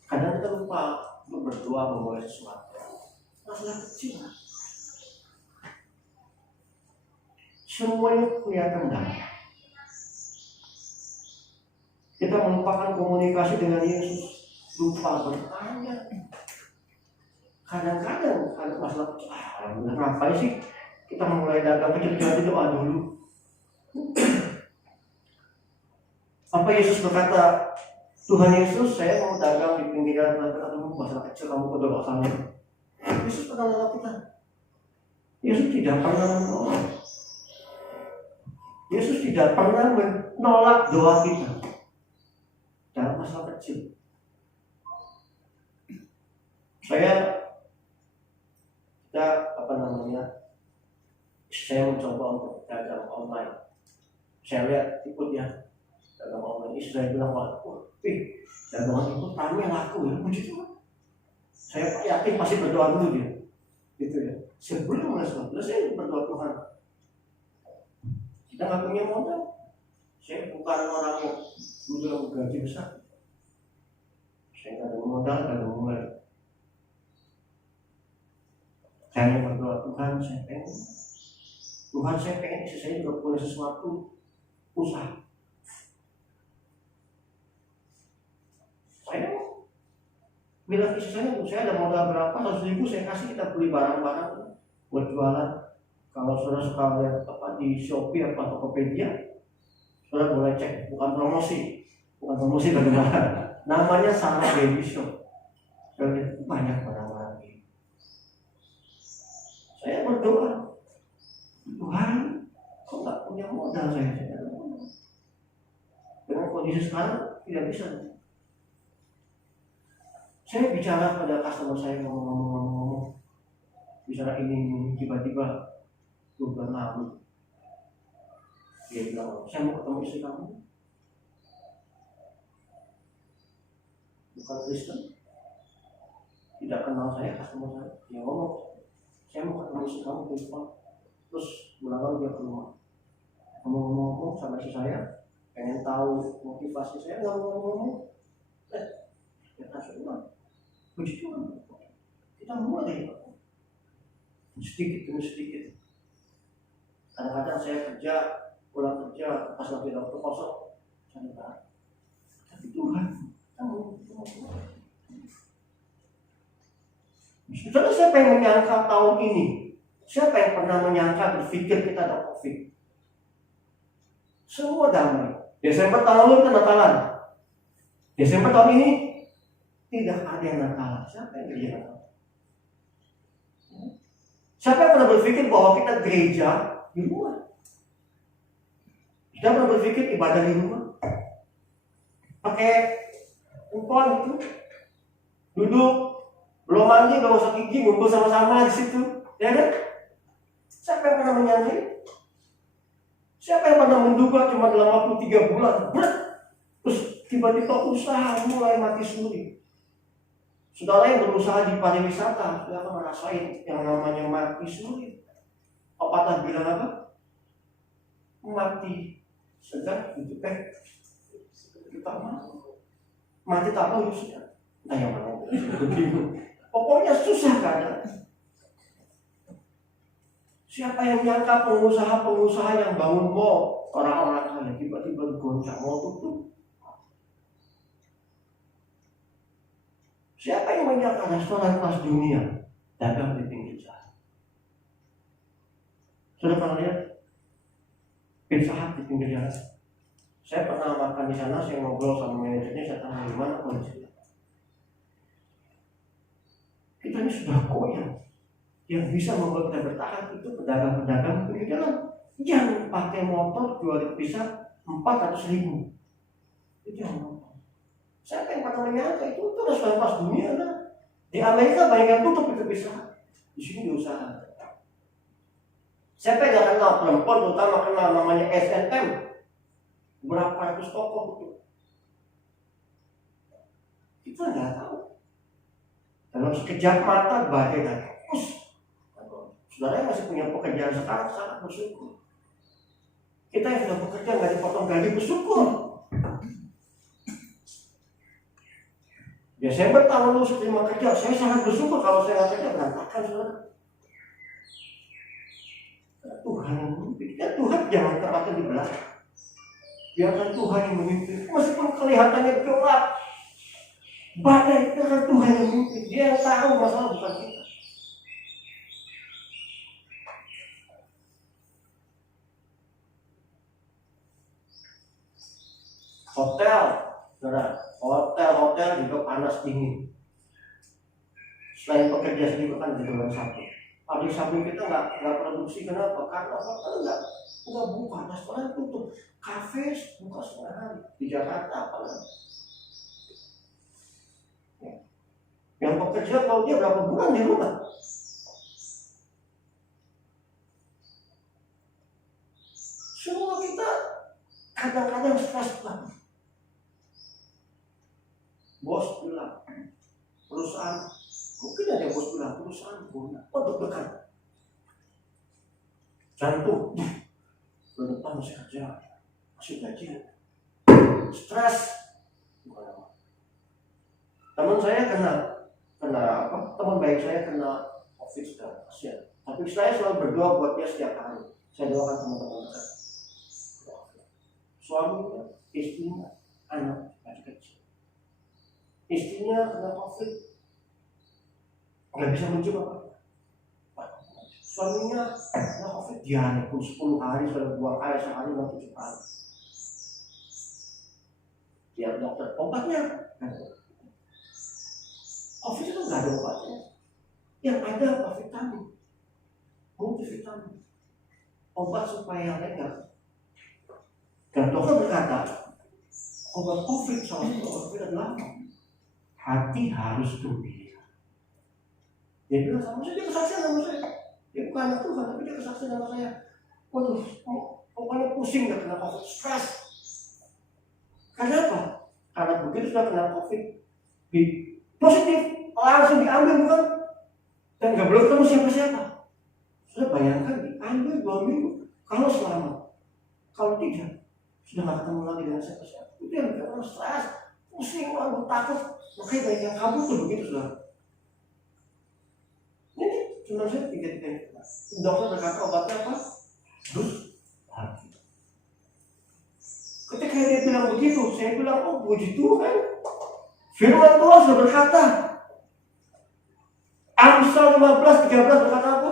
Kadang kita lupa untuk berdoa memulai sesuatu. Masalah kecil. Semuanya kelihatan damai. Kita melupakan komunikasi dengan Yesus, lupa bertanya. Kadang-kadang ada masalah kecil. Ngapain sih kita mulai dagang kecil-kecil doa dulu? Apa Yesus berkata, Tuhan Yesus, saya mau dagang di pinggiran dulu, masalah kecil kamu berdoa sama. Yesus pernah melakukan. Yesus tidak pernah menolak. Yesus tidak pernah menolak doa kita dalam masalah kecil. Saya mencoba untuk dagang online. Saya lihat ikut ya dagang online. Istri saya bilang, dagangan itu kami laku ya, puji Tuhan. Saya yakin pasti berdoa dulu dia, gitu ya. Sebelum masuk, saya berdoa Tuhan. Kita nggak punya modal. Saya bukan orang yang punya gaji besar. Saya nggak ada modal, nggak ada mulai. Saya berdoa Tuhan, saya pengen istri saya juga punya sesuatu usaha. Saya bilang istri saya ada modal berapa, 100.000 saya kasih, kita beli barang-barang buat jualan. Kalau saudara suka lihat di Shopee atau Tokopedia, saudara boleh cek, bukan promosi bagaimana. Namanya Sarah Baby Shop. Saudara banyak barang-barang ini. Saya berdoa, Tuhan, kok nggak punya modal saya? Dengan kondisi sekarang tidak bisa. Saya bicara pada customer saya ngomong, bicara ini tiba-tiba 2 bulan lalu dia bilang, saya mau ketemu istri kamu. Bukan Kristen, tidak kenal saya, customer saya. Dia ngomong, saya mau ketemu istri kamu di depan. Terus bulan lalu dia keluar, ngomong sama istri saya, pengen tahu motivasi saya, nggak ngomong. Ya kasih uang. Puji Tuhan, kita mulai sedikit demi sedikit. Kadang-kadang saya pulang kerja, pas lagi waktu kosong, saya bilang, tapi Tuhan, Saudara, siapa yang menyangka tahun ini? Siapa yang pernah menyangka berpikir kita ada COVID? Semua damai. Desember tahun lalu kita Natalan. Desember tahun ini tidak ada yang Natalan. Siapa yang gereja Natalan? Siapa yang pernah berpikir bahwa kita gereja di rumah? Kita pernah berpikir ibadah di rumah? Pakai handphone itu, duduk, belum mandi, belum gosok gigi, ngumpul sama-sama di situ, ya kan? Siapa yang pernah menyangka? Siapa yang pernah menduga cuma dalam waktu 3 bulan, terus tiba-tiba usaha mulai mati suri? Saudara yang berusaha di pariwisata, sudah akan merasain yang namanya mati suri. Pepatah bilang apa? Mati segar itu kita mati tak tahu sudah. Nah yang mana? Pokoknya susah kan? Siapa yang nyangka pengusaha-pengusaha yang bangun mall, orang-orang kaya tiba-tiba goncang mau tutup? Siapa yang menyangka restoran kelas dunia dagang di pinggir jalan? Sudah pernah lihat Pizza Hut di pinggir jalan? Saya pernah makan di sana, saya ngobrol sama manajernya, saya tanya gimana kondisinya. Kita ini sudah koyak. Yang bisa membuat kita bertahan itu pedagang-pedagang pinggir jalan yang pakai motor jual pizza 400.000. Itu yang motor. Siapa yang pernah menyangka itu restoran kelas dunia kan? Di Amerika banyak yang tutup itu pizza. Di sini diusaha. Siapa yang gak kenal perempuan, terutama kenal namanya S&M? Berapa ratus toko itu? Kita nggak tahu. Dalam sekejap mata badai datang. Saudara yang masih punya pekerjaan sekarang sangat bersyukur. Kita yang sudah bekerja nggak dipotong gaji bersyukur. Desember tahun lalu saya terima kerja, saya sangat bersyukur. Kalau saya nggak kerja berantakan, saudara. Tuhan yang memimpin. Ya, Tuhan jangan terpakai di belakang. Biarkan Tuhan yang memimpin. Meskipun kelihatannya gelap, badai, biarkan Tuhan yang memimpin. Dia yang tahu masalah bukan kita. Hotel, saudara, hotel juga panas dingin. Selain pekerja sendiri kan di bulan Sabtu. Pabrik Sabtu kita nggak produksi, kenapa? Karena hotel nggak buka, restoran tutup, kafe buka setengah hari di Jakarta apalagi. Yang pekerja kalau dia berapa bulan di rumah? Semua kita kadang-kadang stres banget. Bos bilang, perusahaan, mungkin ada bos bilang, perusahaan punya, deg-degan. Jantung, bulan depan masih kerja, masih gaji, stres. Teman saya kena apa? Teman baik saya kena COVID sudah kasihan. Tapi saya selalu berdoa buat dia setiap hari. Saya doakan teman-teman dekat. Suaminya, istrinya, anak masih kecil. Istrinya kena COVID, nggak bisa mencium apa. Suaminya kena COVID, diare pun 10 hari, sudah 2 kali, sehari 7 kali. Dia dokter, obatnya COVID itu nggak ada obatnya. Yang ada apa? Vitamin, multivitamin, obat supaya lega. Dan dokter berkata, obat COVID salah satu obat COVID adalah hati harus gembira. Dia bilang sama saya, dia kesaksian sama saya. Dia bukan anak Tuhan, tapi dia kesaksian sama saya. Waduh, pokoknya pusing gak kena COVID, stres. Kenapa? Karena begitu sudah kena COVID, positif, langsung diambil bukan? Dan gak boleh ketemu siapa-siapa. Sudah bayangkan, diambil 2 minggu. Kalau selamat, kalau tidak, sudah gak ketemu lagi dengan siapa-siapa. Itu yang bikin orang stres, pusing, orang takut. Makanya banyak yang kabur tuh begitu sudah. Ini cuma saya 3-3. Dokter berkata obatnya apa? Dus hati. Ketika dia bilang begitu, saya bilang, oh puji Tuhan. Firman Tuhan sudah berkata. Amsal 15:13 berkata apa?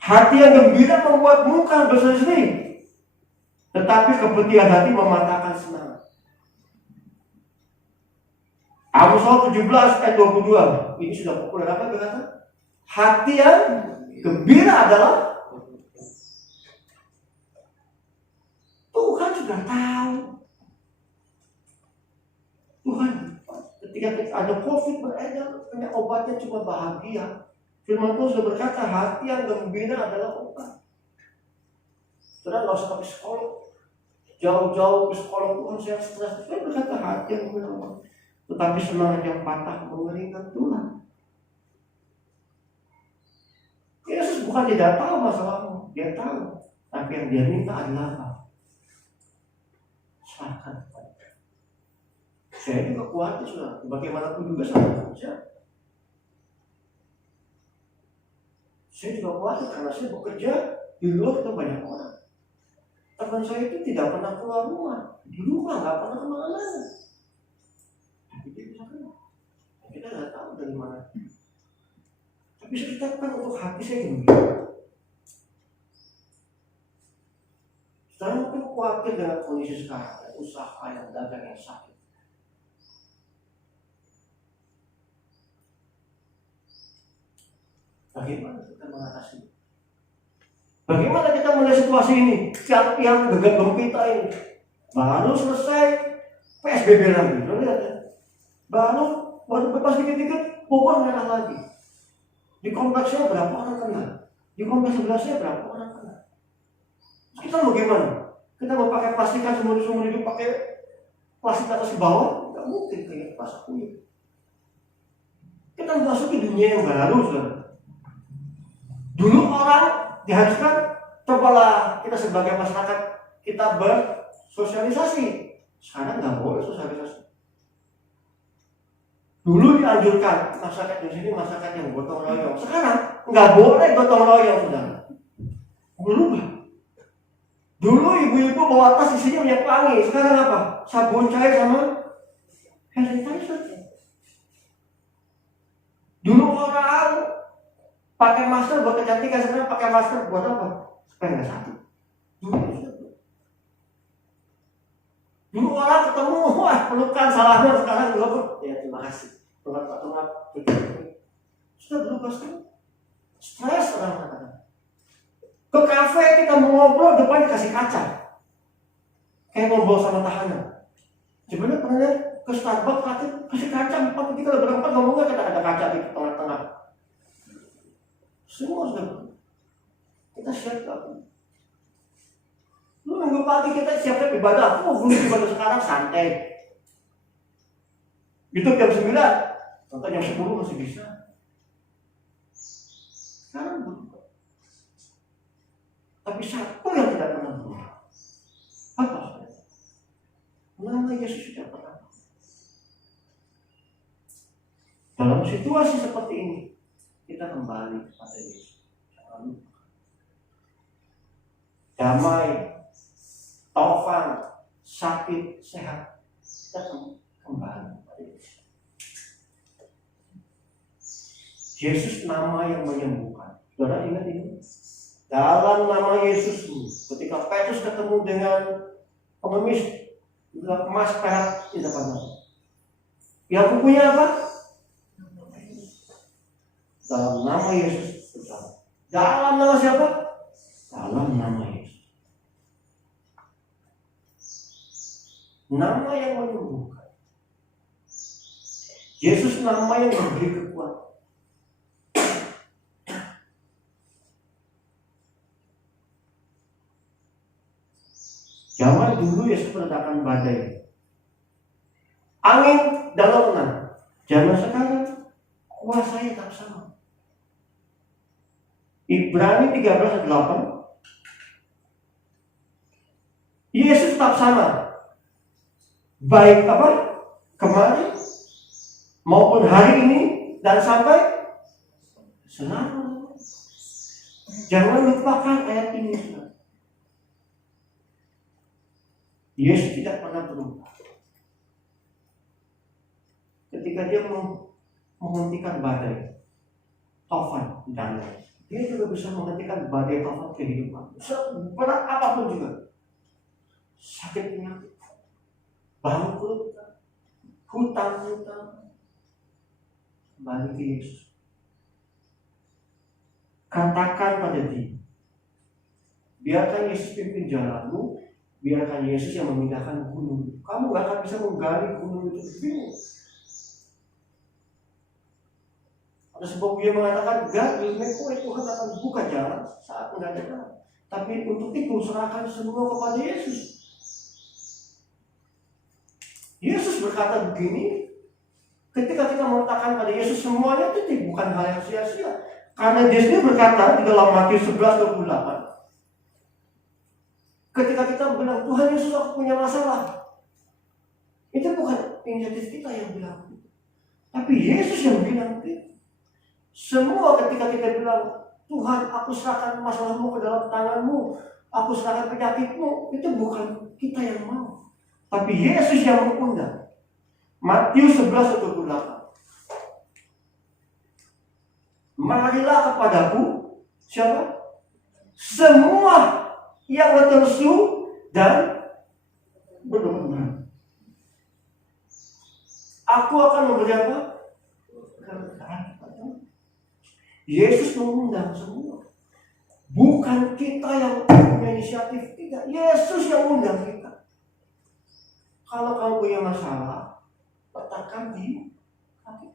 Hati yang gembira membuat muka berseri-seri, tetapi kepedihan hati mematahkan semangat. Amsal 17:22. Ini sudah populer apa berkata? Hati yang gembira adalah Tuhan sudah tahu. Tuhan ketika ada COVID beredar, punya obatnya cuma bahagia. Firman Tuhan sudah berkata hati yang gembira adalah obat. Saudara nggak usah ke psikolog, jauh-jauh ke psikolog Tuhan saya stres. Saya berkata hati yang gembira obat. Tetapi semangat yang patah mengeringkan Tuhan. Yesus bukan tidak tahu masalahmu, dia tahu. Tapi yang dia minta adalah apa? Serahkan kepada dia. Saya juga khawatir, saudara. Bagaimanapun juga sama saja. Saya juga khawatir karena saya bekerja di luar itu banyak orang. Teman saya itu tidak pernah keluar rumah, di rumah nggak pernah kemana-mana. Tapi dia bisa kena. Kita nggak tahu dari mana. Tapi saya tetapkan untuk hati saya gembira. Saya mungkin khawatir dengan kondisi sekarang, usaha yang dagang yang sakit. Bagaimana kita mengatasi? Bagaimana kita melihat situasi ini? Yang gegap gempita ini. Baru selesai PSBB lagi. Lihat ya. Baru bebas dikit-dikit, Bogor merah lagi. Di kompleks saya berapa orang kena? Di kompleks sebelah saya berapa orang kena? Kita mau gimana? Kita mau pakai plastikan semua itu pakai plastik atas ke bawah? Tidak mungkin kayak plastik kulit. Kita memasuki dunia yang baru, saudara. Dulu orang diharuskan, cobalah kita sebagai masyarakat kita bersosialisasi. Sekarang nggak boleh sosialisasi. Dulu dianjurkan masyarakat di sini masyarakat yang gotong royong. Sekarang nggak boleh gotong royong, saudara. Berubah. Dulu ibu-ibu bawa tas isinya minyak wangi. Sekarang apa? Sabun cair sama hand sanitizer. Dulu orang pakai masker buat kecantikan, sekarang pakai masker buat apa? Supaya nggak sakit. Dulu orang ketemu, wah pelukan salaman, sekarang belum. Ya terima kasih. Tunggu. Sudah berubah sekarang. Stres orang-orang. Ke kafe kita mau ngobrol, depan dikasih kaca. Kayak ngobrol sama tahanan. Sebenarnya pernah ke Starbucks kasih kaca 4, kalau berempat ngomongnya ada kaca di tengah-tengah. Semua sudah kita siap lagi. Lu minggu pagi kita siap ibadah. Ibadah sekarang santai. Itu jam 9, atau jam 10 masih bisa. Sekarang berubah. Tapi satu yang tidak pernah berubah. Apa? Nama Yesus tidak pernah. Dalam situasi seperti ini, kita kembali kepada Yesus. Jangan lupa. Damai, taufan, sakit, sehat, kita kembali kepada Yesus. Yesus nama yang menyembuhkan. Saudara ingat ini? Dalam nama Yesus, ketika Petrus ketemu dengan pengemis, emas perak tidak pernah. Yang punya apa? Dalam nama Yesus bersama. Dalam nama siapa? Dalam nama Yesus. Nama yang menyembuhkan. Yesus nama yang memberi kekuatan. Zaman dulu Yesus meredakan badai. Angin dan lautan. Zaman sekarang kuasanya tak sama. Ibrani 13:8. Yesus tetap sama. Baik apa? Kemarin maupun hari ini dan sampai selalu. Jangan lupakan ayat ini. Yesus tidak pernah berubah. Ketika dia menghentikan badai, taufan dan lain, dia juga bisa menghentikan badai taufan kehidupan. Seberat apapun juga, sakit penyakit, bangkrut, hutang-hutang, kembali ke Yesus. Katakan pada dia, biarkan Yesus pimpin jalanmu. Biarkan Yesus yang memindahkan gunung. Kamu gak akan bisa menggali gunung itu sendiri. Ada sebuah dia mengatakan, God will make way, Tuhan akan buka jalan saat tidak ada jalan. Tapi untuk itu serahkan semua kepada Yesus. Yesus berkata begini, ketika kita meletakkan pada Yesus semuanya itu bukan hal yang sia-sia. Karena dia sendiri berkata di dalam Matius 11:28. Ketika kita bilang, Tuhan Yesus aku punya masalah, itu bukan inisiatif kita yang bilang, tapi Yesus yang bilang itu. Semua ketika kita bilang, Tuhan, aku serahkan masalahmu ke dalam tanganmu, aku serahkan penyakitmu. Itu bukan kita yang mau, tapi Yesus yang mengundang. Matius 11:28. Marilah kepadaku, siapa? Semua yang letih lesu dan berbeban. Aku akan memberi apa? Yesus mengundang semua. Bukan kita yang punya inisiatif, tidak. Yesus yang mengundang kita. Kalau kamu punya masalah, letakkan di hati.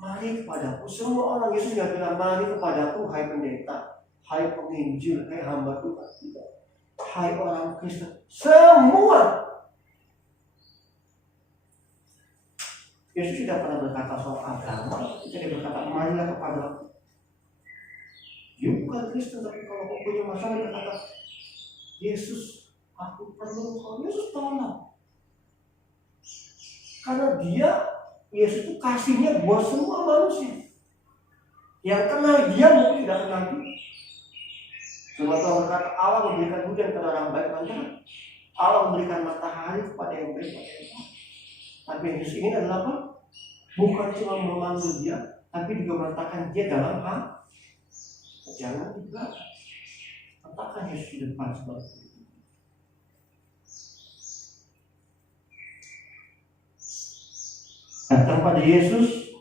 Mari kepadaku. Semua orang, Yesus tidak bilang mari kepadaku, hai pendeta, hai penginjil, hai hamba Tuhan. Tidak. Hai orang Kristen. Semua. Yesus tidak pernah berkata soal agama. Dia berkata marilah kepadaku. Dia bukan Kristen, tapi kalau kamu punya masalah, dia kata Yesus, aku perlu kau. Yesus tolong. Karena Yesus itu kasihnya buat semua manusia. Yang kenal dia mungkin tidak kenal dia. Sebab Tuhan berkata Allah memberikan hujan kepada orang baik dan jahat. Allah memberikan matahari kepada yang baik dan yang jahat. Tapi yang Yesus ingin adalah apa? Bukan cuma memanggil dia, tapi juga meletakkan dia dalam hal. Jangan juga letakkan Yesus di depan sebagai itu. Datang pada Yesus,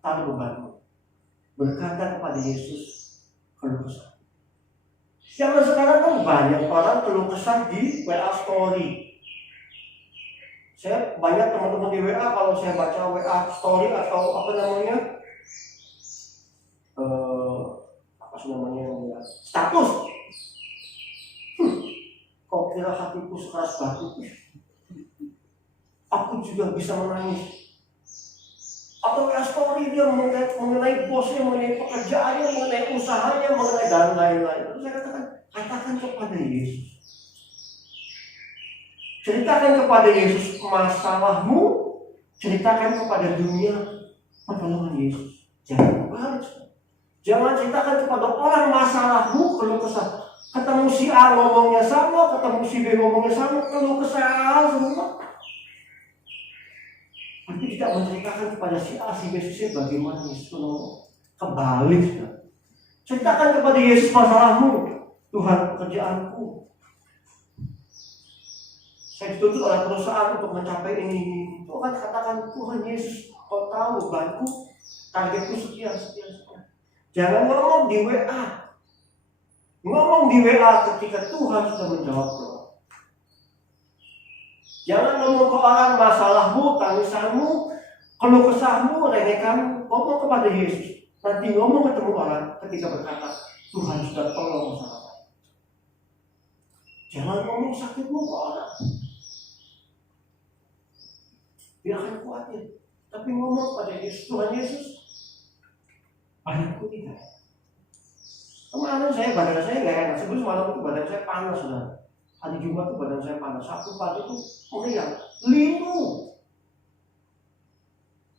taruh bebanmu. Berkata kepada Yesus, keluh kesah. Zaman sekarang kan banyak orang keluh kesah di WA story. Saya banyak teman-teman di WA, kalau saya baca WA story atau apa namanya, status. Kok kira hatiku sekeras batu? Aku juga bisa menangis. Atau WA story dia mengenai bosnya, mengenai pekerjaannya, mengenai usahanya, mengenai dan lain-lain. Lalu saya katakan kepada Yesus. Ceritakan kepada Yesus masalahmu, ceritakan kepada dunia pertolongan Yesus. Jangan balik. Jangan ceritakan kepada orang masalahmu, keluh kesah. Ketemu si A ngomongnya sama, ketemu si B ngomongnya sama, keluh kesah semua. Tapi tidak menceritakan kepada si A, si B, si C bagaimana Yesus menolong. Kebalik. Ceritakan kepada Yesus masalahmu. Tuhan, pekerjaanku. Saya dituntut oleh perusahaan untuk mencapai ini. Tuhan katakan, Tuhan Yesus, kau tahu bebanku, targetku sekian. Jangan ngomong di WA. Ngomong di WA ketika Tuhan sudah menjawab doa. Jangan ngomong ke orang masalahmu, tangisanmu, keluh kesahmu, rengekanmu. Ngomong kepada Yesus. Nanti ngomong ketemu orang ketika berkata, Tuhan sudah tolong masalah saya. Jangan ngomong sakitmu ke orang. Dia akan khawatir. Tapi ngomong pada Yesus, Tuhan Yesus, badanku tidak. Kemarin badan saya nggak enak. Sebelum malam itu badan saya panas. Hari Jumat itu badan saya panas. Sabtu pagi itu meriang, linu.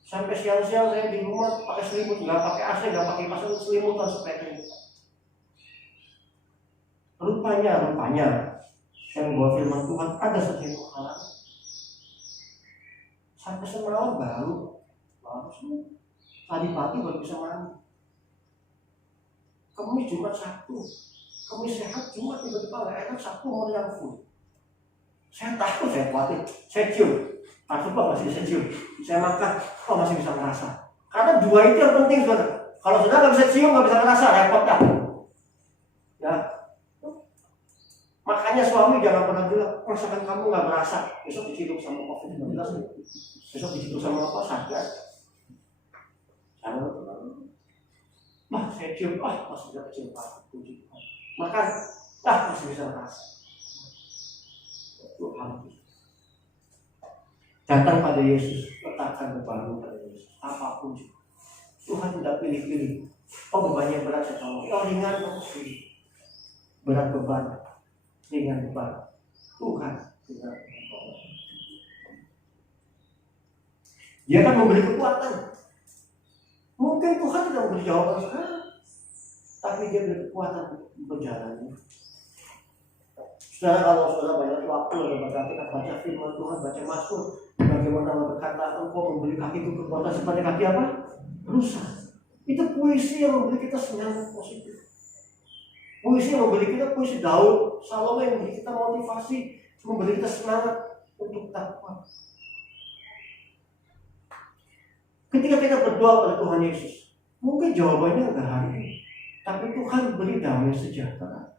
Sampai siang-siang saya di rumah pakai selimut, nggak pakai AC, nggak pakai pasang selimutan supaya keringat. Rupanya saya membawa firman Tuhan ada satu hal. Sampai semalam baru semua. Tadi pagi baru bisa mandi. Kamis Jumat Sabtu, Kamis sehat Jumat tiba-tiba nggak enak, Sabtu mau yang full. Saya takut, saya khawatir, saya cium. Takut masih saya cium. Saya makan, masih bisa merasa. Karena dua itu yang penting, saudara. Kalau saudara nggak bisa cium, nggak bisa merasa, repot dah. Ya. Makanya suami jangan pernah bilang, masakan kamu nggak merasa. Besok diciduk sama COVID-19, besok diciduk sama apa saja. Jangan pernah. Saya cium, masih bisa kecil banget, puji Tuhan. Makan, masih bisa merasa. Tuhan. Datang pada Yesus, letakkan bebanmu pada Yesus. Apapun juga. Tuhan tidak pilih-pilih. Bebannya berat, saya tolong. Ringan, kamu pilih. Berat beban, ringan beban. Tuhan tidak tolong. Dia akan memberi kekuatan. Mungkin Tuhan tidak memberi jawaban sekarang, tapi dia beri kekuatan untuk berjalan. Saudara, kalau saudara banyak waktu dalam baca firman Tuhan, baca Mazmur, bagaimana Allah berkata, engkau memberi kakiku kekuatan seperti kaki apa? Rusa. Itu puisi yang memberi kita semangat positif. Puisi yang memberi kita, puisi Daud, Salomo yang memberi kita motivasi, memberi kita semangat untuk takwa. Ketika kita berdoa pada Tuhan Yesus, mungkin jawabannya enggak hari ini, tapi Tuhan beri damai sejahtera.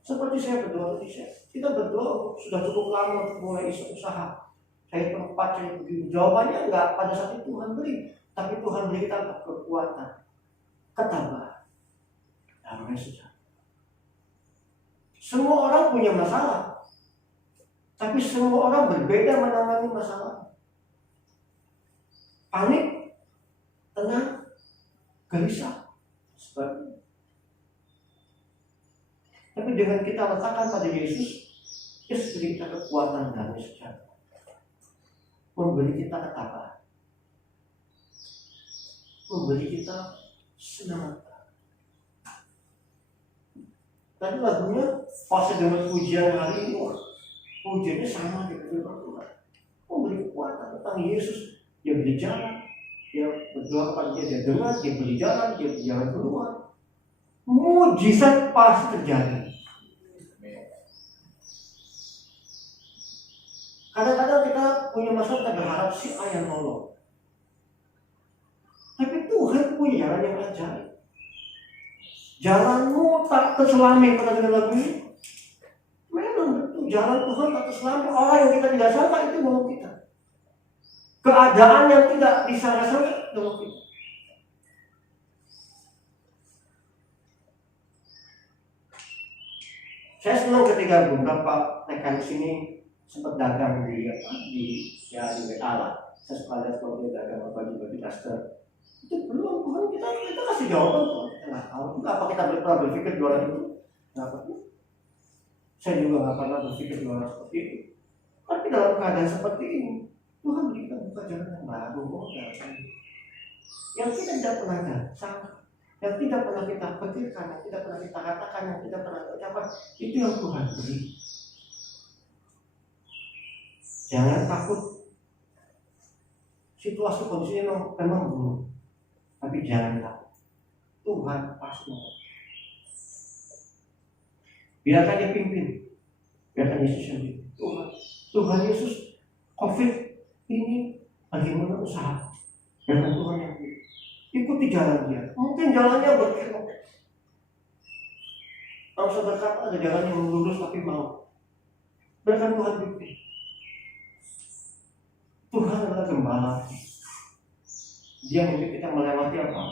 Seperti saya berdoa tadi, kita berdoa sudah cukup lama untuk mulai usaha. Saya tempat, saya begini. Jawabannya enggak pada saat itu Tuhan beri, tapi Tuhan beri kita kekuatan, ketabahan, damai sejahtera. Semua orang punya masalah, tapi semua orang berbeda menangani masalah. Panik, tenang, gelisah, sebagainya. Tapi dengan kita letakkan pada Yesus, Yesus beri kita kekuatan dan sejahtera, memberi kita ketabahan, memberi kita semangat. Tadi lagunya fase dengan pujian hari ini, pujiannya sama dengan firman Tuhan, memberi kekuatan tentang Yesus. Dia beri jalan, dia berdoa kepada dia dengar, dia beri jalan, dia berjalan keluar. Mujizat pasti terjadi. Kadang-kadang kita punya masalah, kita berharap si ayah nolong. Tapi Tuhan punya jalan yang ajaib. Jalanmu tak terselami, pernah dengar lagu ini? Memang betul, jalan Tuhan tak terselami. Orang yang kita tidak sangka itu nolong kita. Keadaan yang tidak disangka-sangka nolong kita. Saya senang ketika beberapa rekan sini sempat dagang di WA lah. Saya suka lihat kalau dia dagang baju daster. Itu belum Tuhan, kita kasih jawaban Tuhan. Kita nggak tahu juga apa kita pernah berpikir jualan itu. Nggak pernah. Saya juga nggak pernah berpikir jualan seperti itu. Tapi dalam keadaan seperti ini, Tuhan beri kita buka jalan yang baru, yang kita tidak pernah sangka, yang tidak pernah kita pikirkan, yang tidak pernah kita katakan, yang tidak pernah kita ucapkan. Itu yang Tuhan beri. Jangan takut. Situasi kondisinya memang buruk, tapi jangan takut. Tuhan pasti. Biarkan dia pimpin. Biarkan Yesus yang pimpin. Tuhan Yesus, COVID ini bagaimana usaha. Biarkan Tuhan yang pimpin. Ikuti jalan dia. Mungkin jalannya berkelok. Kalau saya berkata ada jalan yang lurus tapi mau. Biarkan Tuhan pimpin. Tuhan adalah gembala. Dia mungkin kita melewati apa?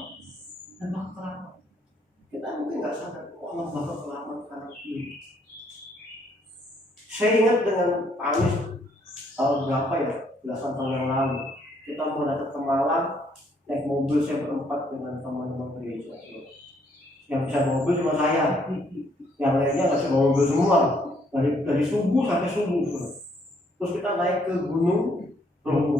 Lembah kelaman. Kita mungkin nggak sadar, lembah kelaman karena ini. Saya ingat dengan Anies tahun berapa ya? Belasan tahun yang lalu. Kita mau datang ke Malang, naik mobil saya berempat dengan teman-teman gereja. Yang bisa mobil cuma saya. Yang lainnya nggak bisa mobil semua. Dari subuh sampai subuh. Terus kita naik ke gunung Bromo.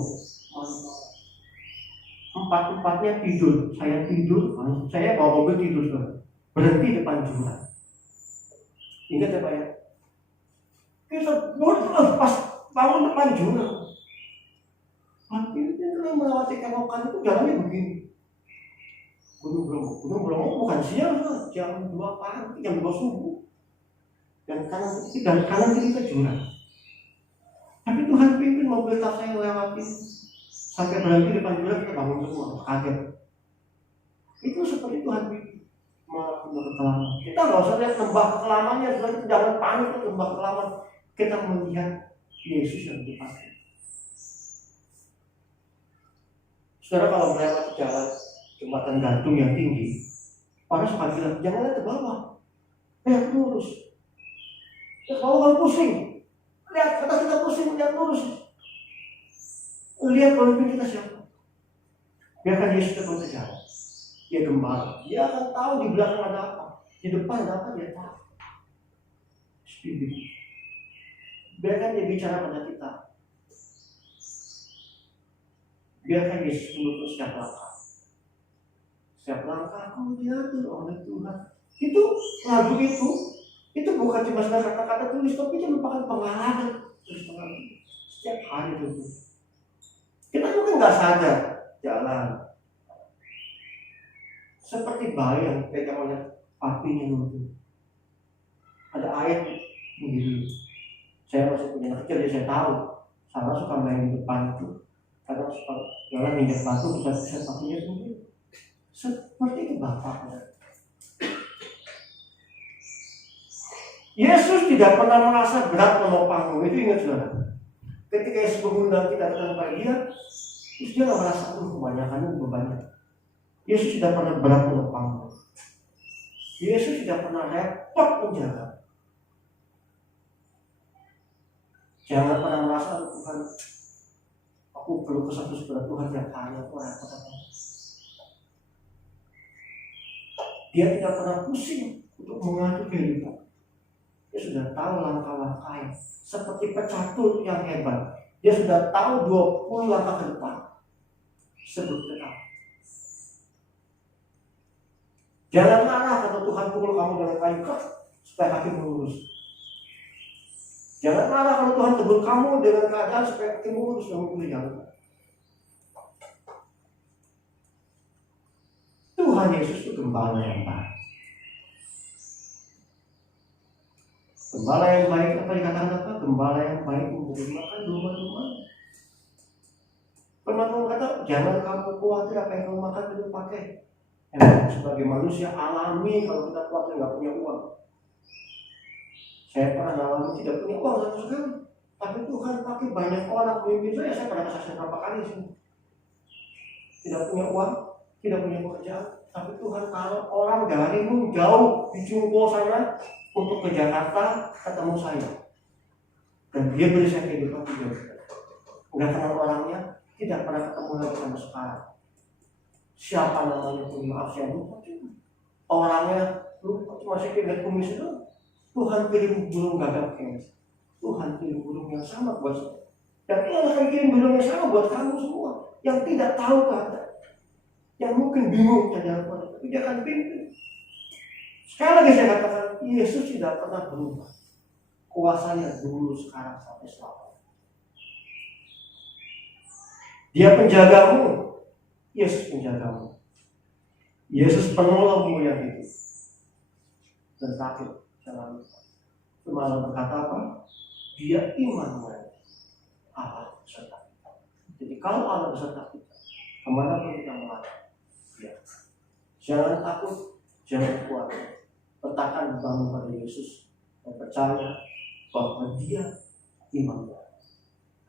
Empat-empatnya tidur. Saya tidur, saya bawa mobil tidur. Berhenti depan jurang. Ingat ya Pak ya? Kita pas bangun depan jurang. Tapi kita melewati kelokan itu jalannya begini. Gunung Bromo bukan siang, jam 2 pagi, jam 2 subuh. Dan kanan kiri kita jurang. Tapi Tuhan pimpin mobil tas saya lewati sampai berhenti depan jurang, kita bangun semua, kaget. Itu seperti Tuhan pimpin menurut kelaman. Kita nggak usah lihat lembah kelamannya, kita jangan panik ke lembah kelaman. Kita melihat Yesus yang dipakai. Saudara kalau melewati jalan jembatan gantung yang tinggi, para suka bilang jangan lihat ke bawah, lihat lurus. Lihat bawah kalau pusing. Lihat atas kita pusing, lihat lurus. Lihat pemimpin kita siapa. Biarkan Yesus terus jalan. Dia gembala. Dia akan tahu di belakang ada apa, di depan ada apa dia tahu. Spirit. Biarkan dia bicara pada kita. Biarkan Yesus menuntut setiap langkah. Setiap langkah aku diatur oleh Tuhan. Itu lagu itu bukan cuma sekedar kata-kata tulis, tapi itu merupakan pengalaman setiap hari itu. Kita mungkin nggak sadar jalan seperti bayi yang pegang oleh papinya dulu. Ada ayat begini. Saya masih punya anak kecil, jadi saya tahu. Sarah suka main di depan itu. Kadang suka jalan minyak batu, kita bisa papinya sendiri. Seperti itu bapaknya. Yesus tidak pernah merasa berat menopangmu. Itu ingat saudara. Ketika Yesus mengundang kita datang kepada dia, terus dia nggak merasa kebanyakan bebannya. Yesus tidak pernah berat menopangmu. Yesus tidak pernah repot menjaga. Jangan pernah merasa Tuhan, aku perlu kesatu kepada Tuhan yang kaya, aku repot apa. Dia tidak pernah pusing untuk mengatur kehidupan. Dia sudah tahu langkah-langkahnya. Seperti pecatur yang hebat. Dia sudah tahu 20 langkah ke depan. Sebelum tetap. Jangan marah kalau Tuhan pukul kamu dengan kayu keras supaya kaki lurus. Jangan marah kalau Tuhan tegur kamu dengan keadaan supaya kaki lurus dan memulih jalan. Tuhan Yesus itu gembala yang baik. Gembala yang baik apa dikatakan apa? Gembala yang baik menerima domba-domba. Firman Tuhan kata, jangan kamu khawatir apa yang kamu makan itu pakai. Sebagai manusia alami, kalau kita khawatir nggak punya uang. Saya pernah alami tidak punya uang sama sekali. Tapi Tuhan pakai banyak orang pemimpin saya pernah kesaksian berapa kali sih. Tidak punya uang, tidak punya pekerjaan. Tapi Tuhan taruh orang darimu jauh di Jumbo sana untuk ke Jakarta ketemu saya. Dan dia beri saya kehidupan juga. Nggak kenal orangnya, tidak pernah ketemu lagi sama sekarang. Siapa namanya pun maaf saya lupa. Orangnya lupa, cuma saya lihat kumis itu. Tuhan kirim burung gagak kemes. Tuhan kirim burung yang sama buat saya. Dan Tuhan akan kirim burung yang sama buat kamu semua. Yang tidak tahu kata. Yang mungkin bingung tadi apa. Tapi dia akan pimpin. Sekali lagi saya katakan, Yesus tidak pernah berubah. Kuasanya dulu, sekarang, sampai selamanya. Dia penjagamu. Yesus penjagamu. Yesus penolongmu yang hidup. Dan takut. Jangan lupa. Firman berkata apa? Dia Immanuel, Allah beserta kita. Jadi kalau Allah beserta kita, kemana pun kita melangkah, ya. Jangan takut, jangan khawatir. Letakkan bebanmu pada Yesus dan percaya bahwa Dia Immanuel,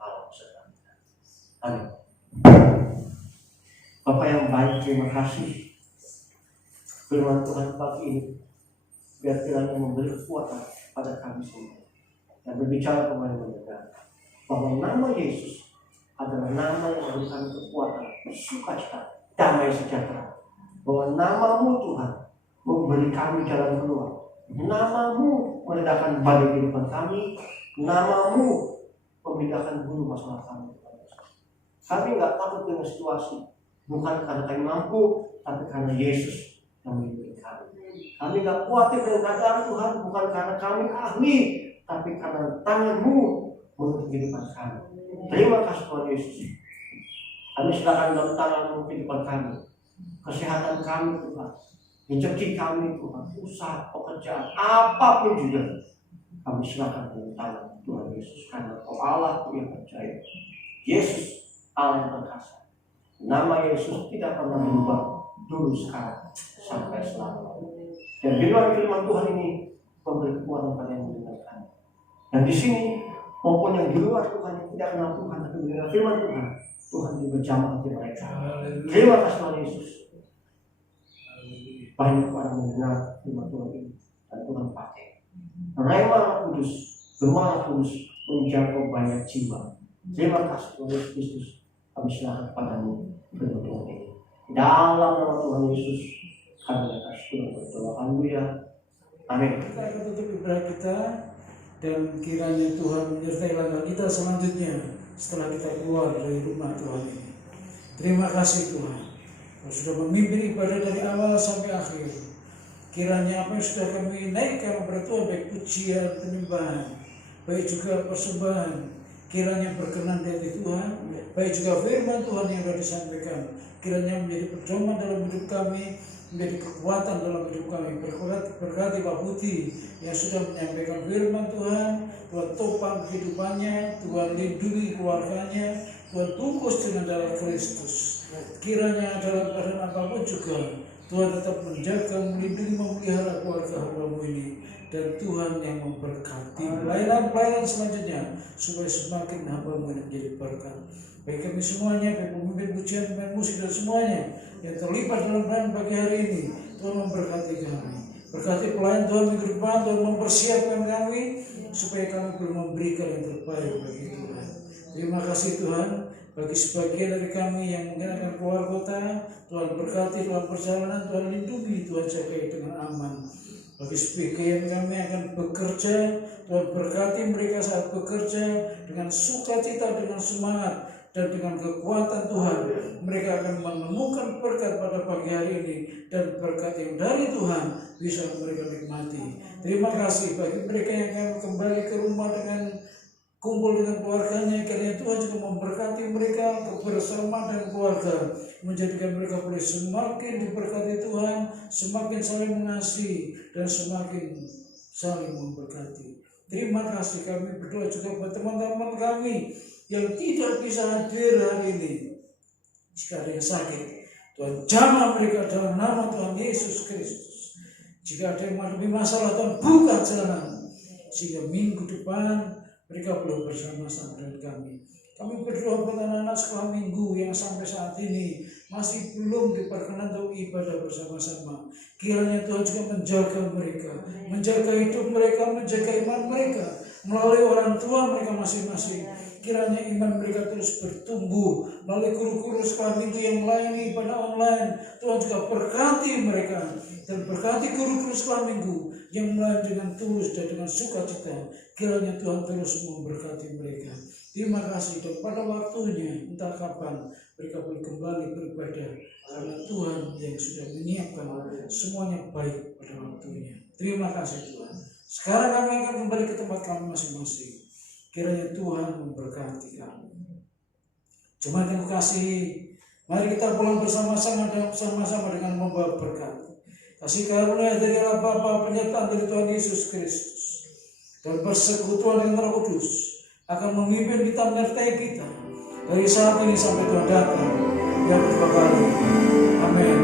Allah beserta kita. Amin. Bapak yang baik, terima kasih. Firman Tuhan pagi ini. Biar kiranya memberi kekuatan pada kami semua. Dan berbicara kepada mereka bahwa nama Yesus adalah nama yang memberi kami kekuatan, sukacita, damai sejahtera. Bahwa namamu Tuhan memberi kami jalan keluar. Namamu meledakkan badai kehidupan kami. Namamu memindahkan bulu masalah kami. Kami nggak takut dengan situasi. Bukan karena kami mampu, tapi karena Yesus yang memimpin kami. Kami tidak khawatir dengan keadaan Tuhan, bukan karena kami ahli, tapi karena tangan-Mu menutup kehidupan kami. Terima kasih Tuhan Yesus. Kami serahkan dalam tangan-Mu kehidupan kami. Kesehatan kami Tuhan, rezeki kami Tuhan, usaha, pekerjaan, apapun juga. Kami serahkan dalam tangan Tuhan Yesus. Karena Kau Allah yang percaya. Yesus Allah yang perkasa. Nama Yesus tidak pernah berubah dulu, sekarang, sampai selamanya. Dan firman Tuhan ini memberi kekuatan pada yang mendengarkan. Dan di sini maupun yang di luar Tuhan yang tidak kenal Tuhan tapi mendengar firman Tuhan, Tuhan juga jamah hati mereka. Terima kasih Tuhan Yesus. Banyak orang mendengar firman Tuhan ini dan Tuhan pakai. Rema Kudus, Gemara Kudus menjangkau banyak jiwa. Terima kasih Tuhan Yesus Kristus. Kami serahkan kepadamu firman Tuhan ini. Dalam nama Tuhan Yesus. Kami kasih berdoa. Haleluya. Amin. Kita akan tutup ibadah kita dan kiranya Tuhan menyertai langkah kita selanjutnya setelah kita keluar dari rumah Tuhan ini. Terima kasih Tuhan. Kau sudah memimpin ibadah dari awal sampai akhir. Kiranya apa yang sudah kami naikkan kepada Tuhan, baik pujian, penyembahan, baik juga persembahan, kiranya berkenan di hati Tuhan, baik juga firman Tuhan yang sudah disampaikan, kiranya menjadi pedoman dalam hidup kami, menjadi kekuatan dalam hidup kami. Berkati Pak Putih yang sudah menyampaikan firman Tuhan, Tuhan topang kehidupannya, Tuhan lindungi keluarganya, Tuhan bungkus dengan darah Kristus. Kiranya dalam keadaan apapun juga Tuhan tetap menjaga, melindungi, memelihara keluarga hamba-Mu ini, dan Tuhan yang memberkati pelayanan selanjutnya supaya semakin hamba-Mu ini menjadi berkat. Baik kami semuanya, baik pemimpin pujian, pemain musik dan semuanya yang terlibat dalam pelayanan pagi hari ini, Tuhan memberkati kami. Berkati pelayan Tuhan minggu depan, Tuhan mempersiapkan kami supaya kami belum memberikan yang terbaik bagi Tuhan. Terima kasih Tuhan. Bagi sebagian dari kami yang mungkin akan keluar kota, Tuhan berkati dalam perjalanan, Tuhan lindungi, Tuhan jaga dengan aman. Bagi sebagian kami akan bekerja, Tuhan berkati mereka saat bekerja dengan sukacita, dengan semangat, dan dengan kekuatan Tuhan. Mereka akan menemukan berkat pada pagi hari ini, dan berkat yang dari Tuhan bisa mereka nikmati. Terima kasih bagi mereka yang akan kembali ke rumah dengan kumpul dengan keluarganya, karena Tuhan juga memberkati mereka kebersamaan dan keluarga, menjadikan mereka boleh semakin diberkati Tuhan, semakin saling mengasihi dan semakin saling memberkati. Terima kasih, kami berdoa juga buat teman-teman kami yang tidak bisa hadir hari ini. Jika ada yang sakit, Tuhan jamah mereka dalam nama Tuhan Yesus Kristus. Jika ada yang mengalami masalah, Tuhan buka jalan sehingga minggu depan mereka belum bersama-sama dengan kami. Kami berdoa buat anak-anak sekolah minggu yang sampai saat ini masih belum diperkenan untuk ibadah bersama-sama. Kiranya Tuhan juga menjaga mereka, menjaga hidup mereka, menjaga iman mereka melalui orang tua mereka masing-masing. Kiranya iman mereka terus bertumbuh melalui guru-guru sekolah minggu yang melayani ibadah online. Tuhan juga berkati mereka dan berkati guru-guru sekolah minggu yang melayani dengan tulus dan dengan sukacita. Kiranya Tuhan terus memberkati mereka. Terima kasih, dan pada waktunya entah kapan mereka boleh kembali beribadah, karena Tuhan yang sudah menyiapkan semuanya baik pada waktunya. Terima kasih Tuhan. Sekarang kami akan kembali ke tempat kami masing-masing. Kiranya Tuhan memberkati kami. Jemaat yang kukasihi, mari kita pulang bersama-sama dan bersama-sama dengan membawa berkat. Kasih karunia dari Allah Bapa, penyertaan dari Tuhan Yesus Kristus, dan persekutuan dengan Roh Kudus akan memimpin kita, menyertai kita dari saat ini sampai Tuhan datang yang kedua kali. Amin.